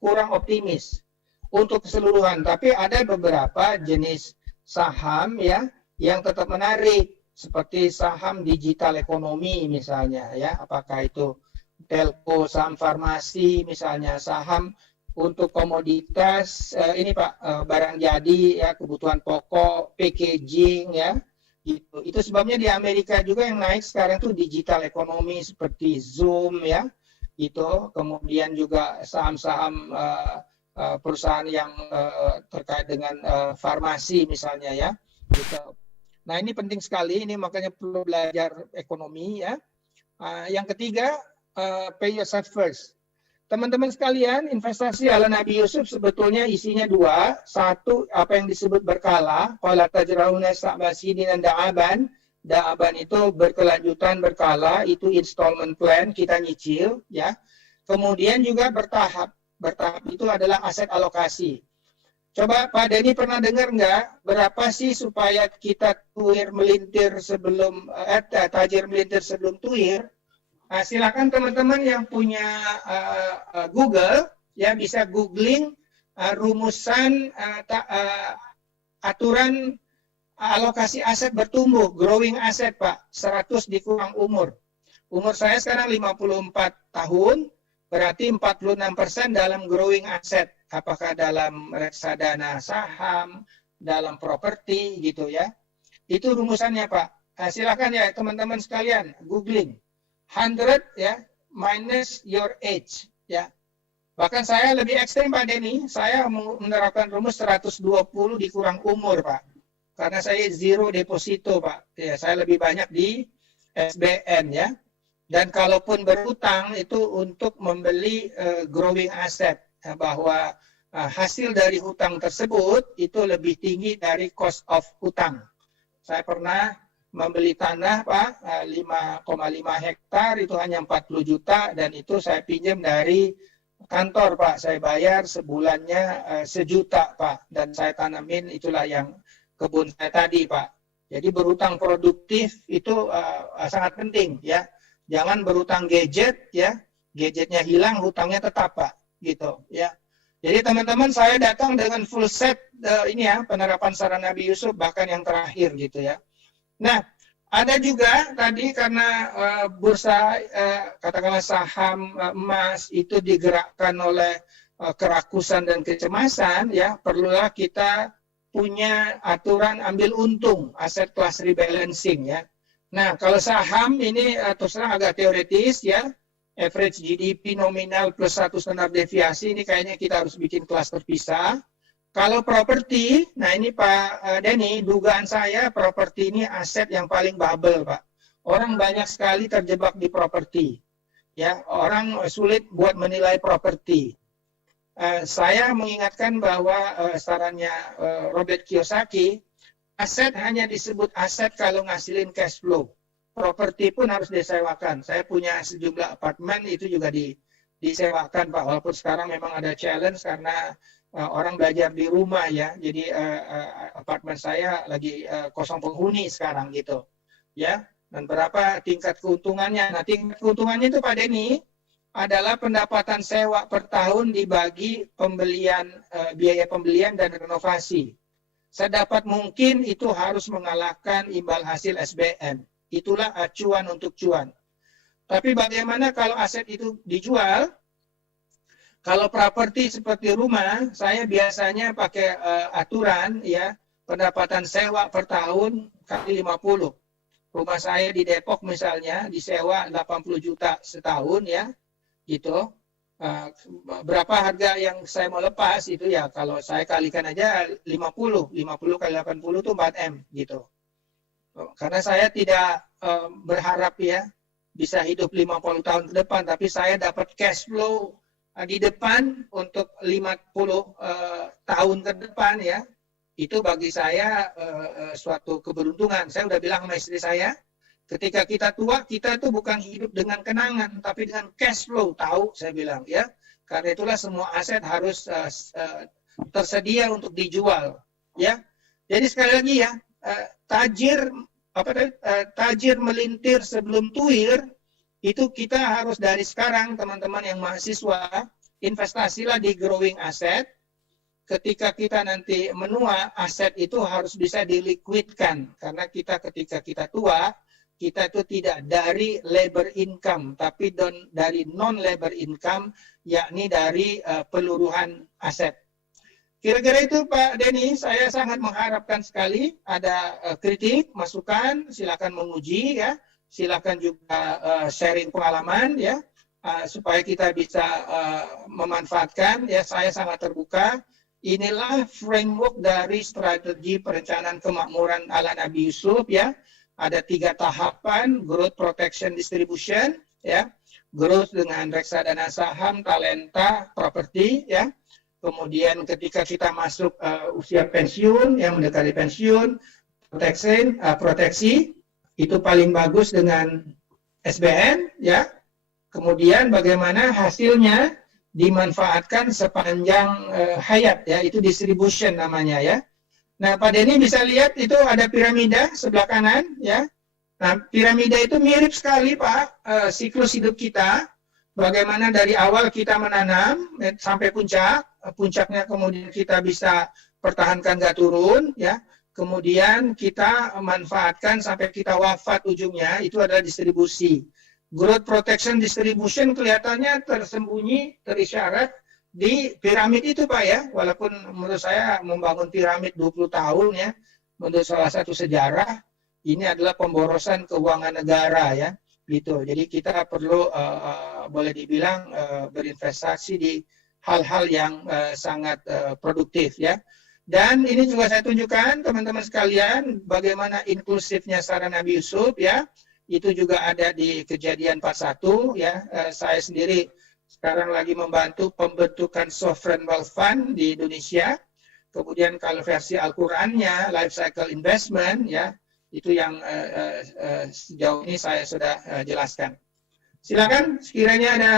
Kurang optimis untuk keseluruhan, tapi ada beberapa jenis saham ya yang tetap menarik, seperti saham digital ekonomi misalnya ya, apakah itu telco, saham farmasi misalnya, saham untuk komoditas ini Pak, barang jadi ya, kebutuhan pokok, packaging ya, itu sebabnya di Amerika juga yang naik sekarang tuh digital ekonomi seperti Zoom ya, itu kemudian juga saham-saham perusahaan yang terkait dengan farmasi misalnya ya, gitu. Nah, ini penting sekali, ini makanya perlu belajar ekonomi ya. Yang ketiga, pay yourself first. Teman-teman sekalian, investasi ala Nabi Yusuf sebetulnya isinya dua. Satu, apa yang disebut berkala. Qala tajrauna sab'a sininan da'aban. Da'aban itu berkelanjutan, berkala, itu installment plan, kita nyicil ya. Kemudian juga bertahap. Bertahap itu adalah aset alokasi. Coba Pak Denny pernah dengar nggak berapa sih supaya kita tuir melintir sebelum tajir melintir sebelum tuir? Silakan teman-teman yang punya Google ya bisa googling rumusan aturan alokasi aset bertumbuh, growing asset Pak, 100 dikurang umur. Umur saya sekarang 54 tahun, berarti 46% dalam growing asset. Apakah dalam reksadana saham, dalam properti gitu ya. Itu rumusannya Pak. Silakan ya teman-teman sekalian, googling. 100 ya, minus your age ya. Bahkan saya lebih ekstrem Pak Denny, saya menerapkan rumus 120 dikurang umur Pak. Karena saya zero deposito Pak. Ya, saya lebih banyak di SBN ya. Dan kalaupun berutang itu untuk membeli growing asset, ya, bahwa hasil dari hutang tersebut itu lebih tinggi dari cost of hutang. Saya pernah membeli tanah Pak 5,5 hektar itu hanya 40 juta dan itu saya pinjam dari kantor Pak. Saya bayar sebulannya 1 juta Pak dan saya tanamin itulah yang kebun saya tadi Pak. Jadi berutang produktif itu sangat penting ya. Jangan berutang gadget ya. Gadgetnya hilang, hutangnya tetap Pak gitu ya. Jadi teman-teman saya datang dengan full set ini ya penerapan saran Nabi Yusuf bahkan yang terakhir gitu ya. Nah, ada juga tadi karena bursa katakanlah saham emas itu digerakkan oleh kerakusan dan kecemasan ya, perlulah kita punya aturan ambil untung, aset class rebalancing ya. Nah, kalau saham ini terus terang agak teoretis ya, average GDP nominal plus 1 standar deviasi ini kayaknya kita harus bikin kelas terpisah. Kalau properti, nah ini Pak Denny, dugaan saya properti ini aset yang paling bubble Pak. Orang banyak sekali terjebak di properti. Ya, orang sulit buat menilai properti. Saya mengingatkan bahwa sarannya Robert Kiyosaki, aset hanya disebut aset kalau ngasilin cash flow. Properti pun harus disewakan. Saya punya sejumlah apartemen itu juga disewakan Pak. Walaupun sekarang memang ada challenge karena orang belajar di rumah ya, jadi apartemen saya lagi kosong penghuni sekarang gitu, ya. Dan berapa tingkat keuntungannya? Nah, tingkat keuntungannya itu Pak Denny adalah pendapatan sewa per tahun dibagi pembelian biaya pembelian dan renovasi. Sedapat mungkin itu harus mengalahkan imbal hasil SBN. Itulah acuan untuk cuan. Tapi bagaimana kalau aset itu dijual? Kalau properti seperti rumah, saya biasanya pakai aturan ya, pendapatan sewa per tahun kali 50. Rumah saya di Depok misalnya disewa 80 juta setahun ya, gitu. Berapa harga yang saya mau lepas itu ya, kalau saya kalikan aja 50 kali 80 itu 4M gitu. Karena saya tidak berharap ya bisa hidup 50 tahun ke depan, tapi saya dapat cash flow di depan untuk 50 tahun ke depan ya, itu bagi saya suatu keberuntungan. Saya udah bilang sama istri saya, ketika kita tua, kita itu bukan hidup dengan kenangan, tapi dengan cash flow, tahu saya bilang ya. Karena itulah semua aset harus tersedia untuk dijual ya. Jadi sekali lagi ya, tajir melintir sebelum tuir. Itu kita harus dari sekarang teman-teman yang mahasiswa investasilah di growing asset. Ketika kita nanti menua, aset itu harus bisa diliquidkan karena kita ketika kita tua kita itu tidak dari labor income tapi dari non labor income, yakni dari peluruhan aset. Kira-kira itu Pak Denny, saya sangat mengharapkan sekali ada kritik, masukan, silakan menguji ya. Silakan juga sharing pengalaman ya, supaya kita bisa memanfaatkan ya. Saya sangat terbuka. Inilah framework dari strategi perencanaan kemakmuran ala Nabi Yusuf ya. Ada 3 tahapan: growth, protection, distribution ya. Growth dengan reksadana saham, talenta, properti ya. Kemudian ketika kita masuk usia pensiun, yang mendekati pensiun, proteksi itu paling bagus dengan SBN ya. Kemudian bagaimana hasilnya dimanfaatkan sepanjang hayat ya, itu distribution namanya ya. Nah, Pak Denny bisa lihat itu ada piramida sebelah kanan ya. Nah, piramida itu mirip sekali Pak, siklus hidup kita. Bagaimana dari awal kita menanam sampai puncak, puncaknya kemudian kita bisa pertahankan nggak turun, ya. Kemudian kita manfaatkan sampai kita wafat ujungnya, itu adalah distribusi. Growth protection distribution kelihatannya tersembunyi, terisyarat di piramid itu Pak ya. Walaupun menurut saya membangun piramid 20 tahun ya, menurut salah satu sejarah, ini adalah pemborosan keuangan negara ya, gitu. Jadi kita perlu boleh dibilang berinvestasi di hal-hal yang sangat produktif ya. Dan ini juga saya tunjukkan teman-teman sekalian bagaimana inklusifnya saran Nabi Yusuf ya. Itu juga ada di Kejadian 41 ya. Saya sendiri sekarang lagi membantu pembentukan sovereign wealth fund di Indonesia. Kemudian kalau versi Al-Qur'annya life cycle investment ya. Itu yang sejauh ini saya sudah jelaskan. Silakan, sekiranya ada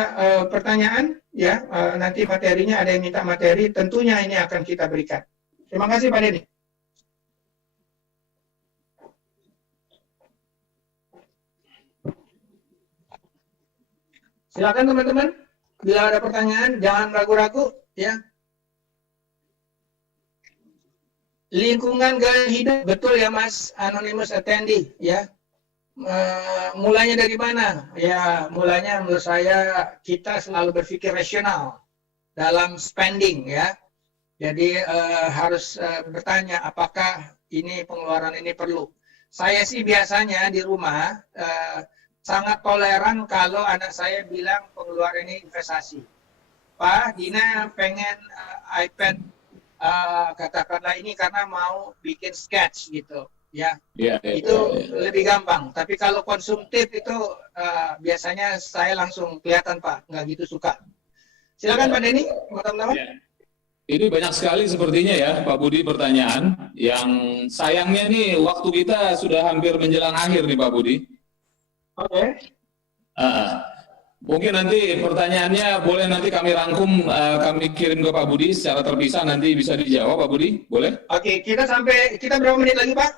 pertanyaan, ya nanti materinya ada yang minta materi, tentunya ini akan kita berikan. Terima kasih Pak Denny. Silakan teman-teman, bila ada pertanyaan jangan ragu-ragu, ya. Lingkungan gaya hidup, betul ya Mas Anonymous Attendee ya. Mulainya dari mana? Ya mulainya menurut saya kita selalu berpikir rasional dalam spending ya. Jadi harus bertanya apakah ini pengeluaran ini perlu. Saya sih biasanya di rumah sangat toleran kalau anak saya bilang pengeluaran ini investasi. Pak, Dina pengen iPad katakanlah ini karena mau bikin sketch gitu ya, itu lebih gampang. Tapi kalau konsumtif itu biasanya saya langsung kelihatan Pak, nggak gitu suka. Silakan Pak Denny, teman-teman. Ini banyak sekali sepertinya ya Pak Budi pertanyaan yang sayangnya nih waktu kita sudah hampir menjelang akhir nih Pak Budi. Oke. Mungkin nanti pertanyaannya boleh nanti kami rangkum, kami kirim ke Pak Budi secara terpisah, nanti bisa dijawab Pak Budi, boleh? Oke, kita berapa menit lagi Pak?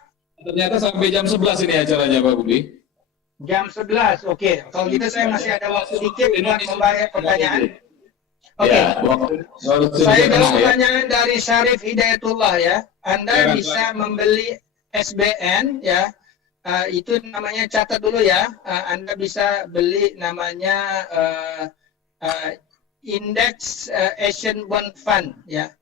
Ternyata sampai jam 11 ini acaranya Pak Budi. Jam 11, oke. Kalau gitu saya masih ada waktu sedikit buat membahas pertanyaan. Oke, Ya, saya ada pertanyaan dari Syarif Hidayatullah ya. Anda bisa membeli SBN ya. Itu namanya, catat dulu ya, Anda bisa beli namanya Index Asian Bond Fund ya.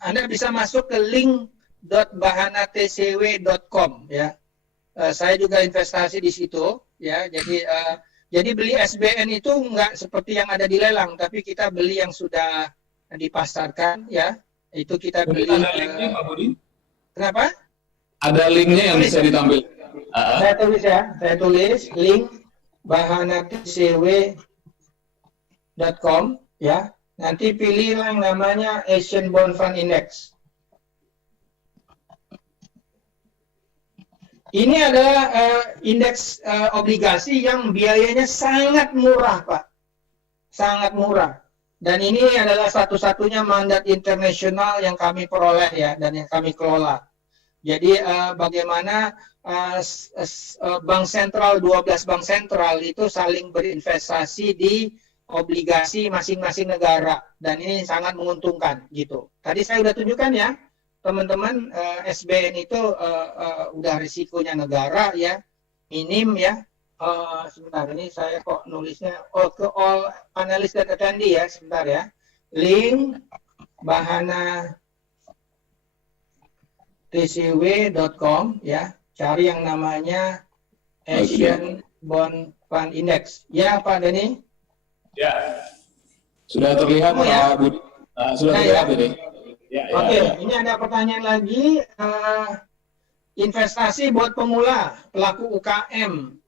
Anda bisa masuk ke link.bahanatcw.com ya. Saya juga investasi di situ ya. Jadi beli SBN itu nggak seperti yang ada di lelang, tapi kita beli yang sudah dipasarkan ya. Itu kita beli. Ada linknya Pak Budi? Kenapa? Ada linknya yang bisa ditampil. Saya tulis ya, saya tulis link bahanatcw.com ya. Nanti pilih yang namanya Asian Bond Fund Index. Ini adalah indeks obligasi yang biayanya sangat murah Pak, sangat murah. Dan ini adalah satu-satunya mandat internasional yang kami peroleh ya, dan yang kami kelola. Jadi bagaimana bank sentral, 12 bank sentral itu saling berinvestasi di obligasi masing-masing negara, dan ini sangat menguntungkan gitu. Tadi saya sudah tunjukkan ya, teman-teman, SBN itu udah risikonya negara ya, minim ya. Sebentar, ini saya kok nulisnya ke all analyst dan attendee ya, sebentar ya. Link bahanatcw.com ya, cari yang namanya Asian Bond Fund Index. Ya Pak Denny? Ya. Sudah terlihat Pak Budi. Sudah terlihat ini. Oke, ini ada pertanyaan lagi. Investasi buat pemula, pelaku UKM.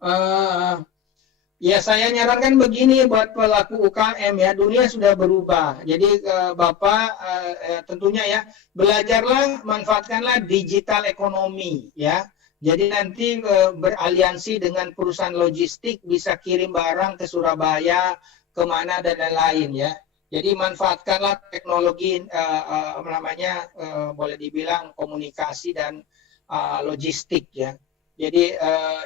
Ya saya nyarankan begini buat pelaku UKM ya, dunia sudah berubah. Jadi Bapak tentunya ya, belajarlah, manfaatkanlah digital ekonomi ya. Jadi nanti beraliansi dengan perusahaan logistik, bisa kirim barang ke Surabaya, kemana dan lain-lain ya. Jadi manfaatkanlah teknologi boleh dibilang komunikasi dan logistik ya. Jadi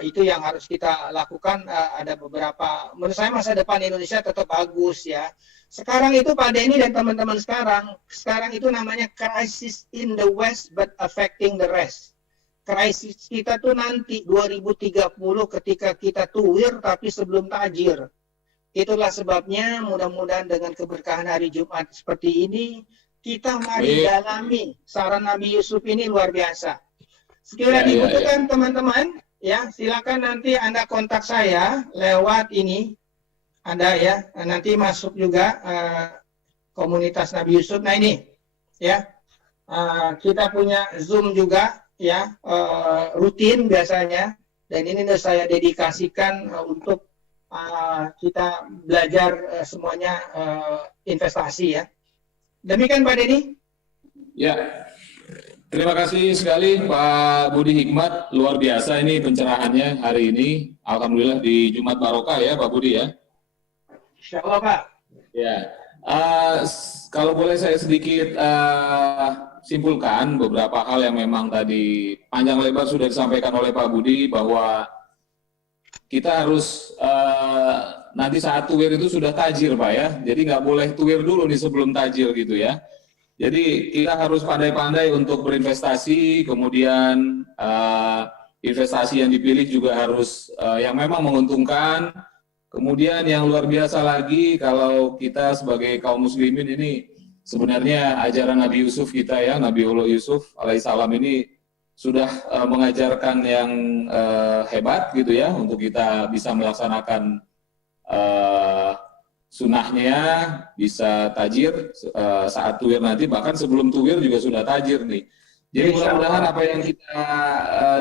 itu yang harus kita lakukan. Ada beberapa, menurut saya masa depan Indonesia tetap bagus ya. Sekarang itu Pak Denny dan teman-teman sekarang itu namanya crisis in the West but affecting the rest. Krisis kita tuh nanti 2030 ketika kita tuwir tapi sebelum tajir. Itulah sebabnya mudah-mudahan dengan keberkahan hari Jumat seperti ini, kita mari dalami saran Nabi Yusuf ini luar biasa. Sekiranya dibutuhkan teman-teman, ya silakan nanti Anda kontak saya lewat ini. Anda ya, nanti masuk juga komunitas Nabi Yusuf. Nah ini, ya kita punya Zoom juga, ya rutin biasanya. Dan ini saya dedikasikan untuk kita belajar semuanya investasi ya. Demikian Pak Denny. Ya. Terima kasih sekali Pak Budi Hikmat, luar biasa ini pencerahannya hari ini. Alhamdulillah di Jumat Barokah ya Pak Budi ya. Insya Allah Pak. Ya, kalau boleh saya sedikit simpulkan beberapa hal yang memang tadi panjang lebar sudah disampaikan oleh Pak Budi, bahwa kita harus nanti saat tuwir itu sudah tajir Pak ya. Jadi nggak boleh tuwir dulu nih sebelum tajir gitu ya. Jadi kita harus pandai-pandai untuk berinvestasi, kemudian investasi yang dipilih juga harus yang memang menguntungkan. Kemudian yang luar biasa lagi, kalau kita sebagai kaum muslimin ini sebenarnya ajaran Nabi Yusuf kita ya, Nabiullah Yusuf alaihissalam ini sudah mengajarkan yang hebat gitu ya, untuk kita bisa melaksanakan sunahnya, bisa tajir saat tuwir nanti, bahkan sebelum tuwir juga sudah tajir nih. Jadi mudah-mudahan apa yang kita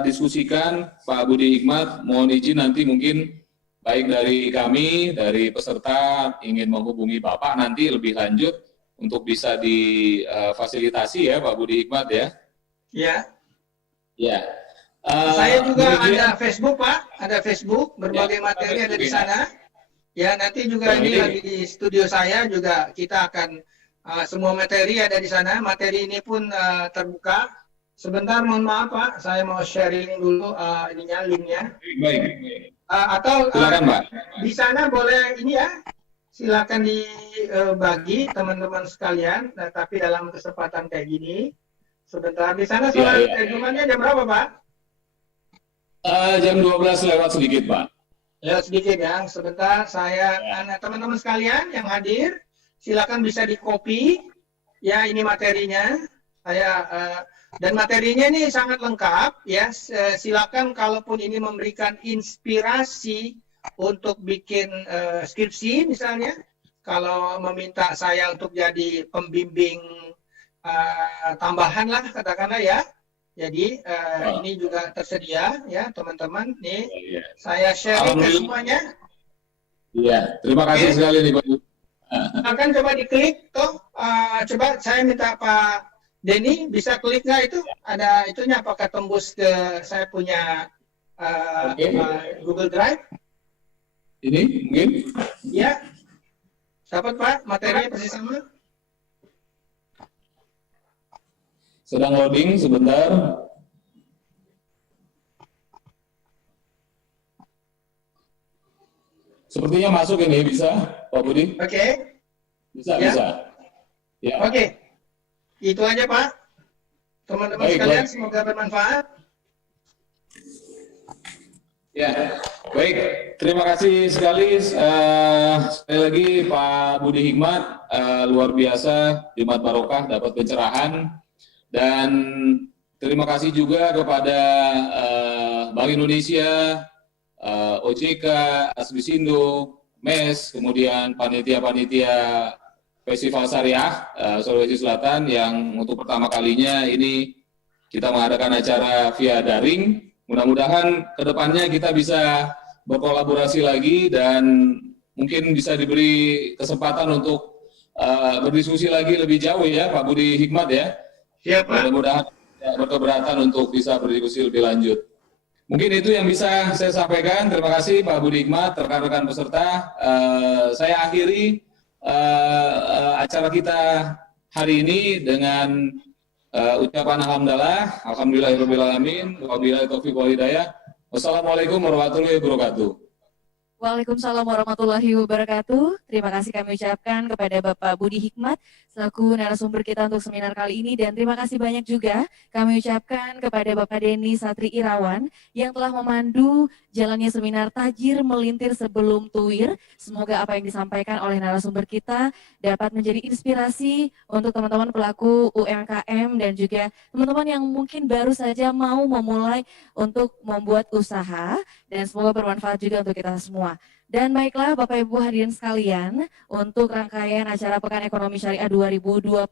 diskusikan Pak Budi Hikmat, mohon izin nanti mungkin baik dari kami, dari peserta ingin menghubungi Bapak nanti lebih lanjut untuk bisa difasilitasi ya Pak Budi Hikmat ya. Ya. Ya. Saya juga ada Facebook Pak, ada Facebook, berbagai materi ada di sana. Ya, nanti juga ini lagi di studio saya juga kita akan semua materi ada di sana. Materi ini pun terbuka. Sebentar, mohon maaf Pak, saya mau sharing dulu linknya. Baik. Atau silakan Pak. Di sana boleh ini ya, silakan dibagi teman-teman sekalian. Nah, tapi dalam kesempatan kayak gini, sebentar di sana sholat Jumatnya jam berapa Pak? Jam 12 lewat sedikit Pak. Ya sedikit ya, sebentar saya, teman-teman sekalian yang hadir, silakan bisa di-copy, ya ini materinya, dan materinya ini sangat lengkap, ya silakan kalaupun ini memberikan inspirasi untuk bikin skripsi misalnya, kalau meminta saya untuk jadi pembimbing tambahan lah katakanlah ya. Jadi ini juga tersedia ya teman-teman nih. Saya sharing ke semuanya. Iya, terima kasih sekali nih Pak. Akan coba diklik toh. Coba saya minta Pak Denny bisa klik nggak itu? Ada itunya apakah tembus ke saya punya Google Drive? Ini mungkin? Ya. Dapat Pak, materinya persis sama. Sedang loading sebentar. Sepertinya masuk ini, bisa Pak Budi? Oke. Bisa, ya. bisa. Ya. Oke. Itu aja Pak. Teman-teman sekalian, semoga bermanfaat. Ya, baik. Terima kasih sekali. Sekali lagi Pak Budi Hikmat, luar biasa, Jumat Barokah dapat pencerahan. Dan terima kasih juga kepada Bank Indonesia, OJK, Asbisindo, MES, kemudian panitia-panitia Festival Syariah Sulawesi Selatan yang untuk pertama kalinya ini kita mengadakan acara via daring. Mudah-mudahan kedepannya kita bisa berkolaborasi lagi dan mungkin bisa diberi kesempatan untuk berdiskusi lagi lebih jauh ya Pak Budi Hikmat ya. Siap, Pak. Mudah-mudahan berkeberatan untuk bisa berdiskusi lebih lanjut. Mungkin itu yang bisa saya sampaikan. Terima kasih Pak Budi Hikmat, rekan-rekan peserta. Saya akhiri acara kita hari ini dengan Ucapan alhamdulillahirobbilalamin, wabillahi taufiq wal hidayah. Wassalamualaikum warahmatullahi wabarakatuh. Waalaikumsalam warahmatullahi wabarakatuh. Terima kasih kami ucapkan kepada Bapak Budi Hikmat selaku narasumber kita untuk seminar kali ini, dan terima kasih banyak juga kami ucapkan kepada Bapak Denny Satri Irawan yang telah memandu jalannya seminar Tajir Melintir Sebelum Tuwir. Semoga apa yang disampaikan oleh narasumber kita dapat menjadi inspirasi untuk teman-teman pelaku UMKM dan juga teman-teman yang mungkin baru saja mau memulai untuk membuat usaha, dan semoga bermanfaat juga untuk kita semua. Dan baiklah Bapak Ibu hadirin sekalian, untuk rangkaian acara Pekan Ekonomi Syariah 2020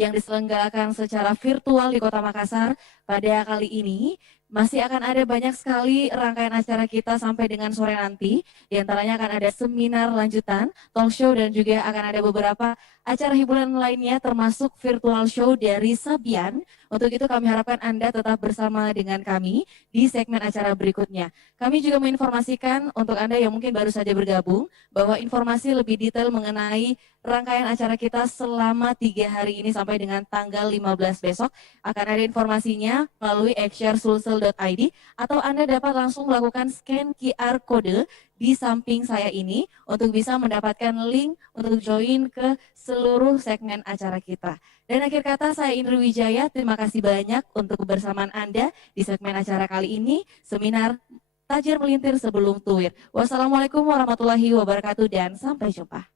yang diselenggarakan secara virtual di Kota Makassar pada kali ini, masih akan ada banyak sekali rangkaian acara kita sampai dengan sore nanti. Di antaranya akan ada seminar lanjutan, talk show, dan juga akan ada beberapa acara hiburan lainnya termasuk virtual show dari Sabian. Untuk itu kami harapkan Anda tetap bersama dengan kami di segmen acara berikutnya. Kami juga menginformasikan untuk Anda yang mungkin baru saja bergabung bahwa informasi lebih detail mengenai rangkaian acara kita selama 3 hari ini sampai dengan tanggal 15 besok akan ada informasinya melalui xsharesulsel.id, atau Anda dapat langsung melakukan scan QR code di samping saya ini untuk bisa mendapatkan link untuk join ke seluruh segmen acara kita. Dan akhir kata, saya Indri Wijaya, terima kasih banyak untuk kebersamaan Anda di segmen acara kali ini, seminar Tajir Melintir Sebelum Tuwir. Wassalamualaikum warahmatullahi wabarakatuh dan sampai jumpa.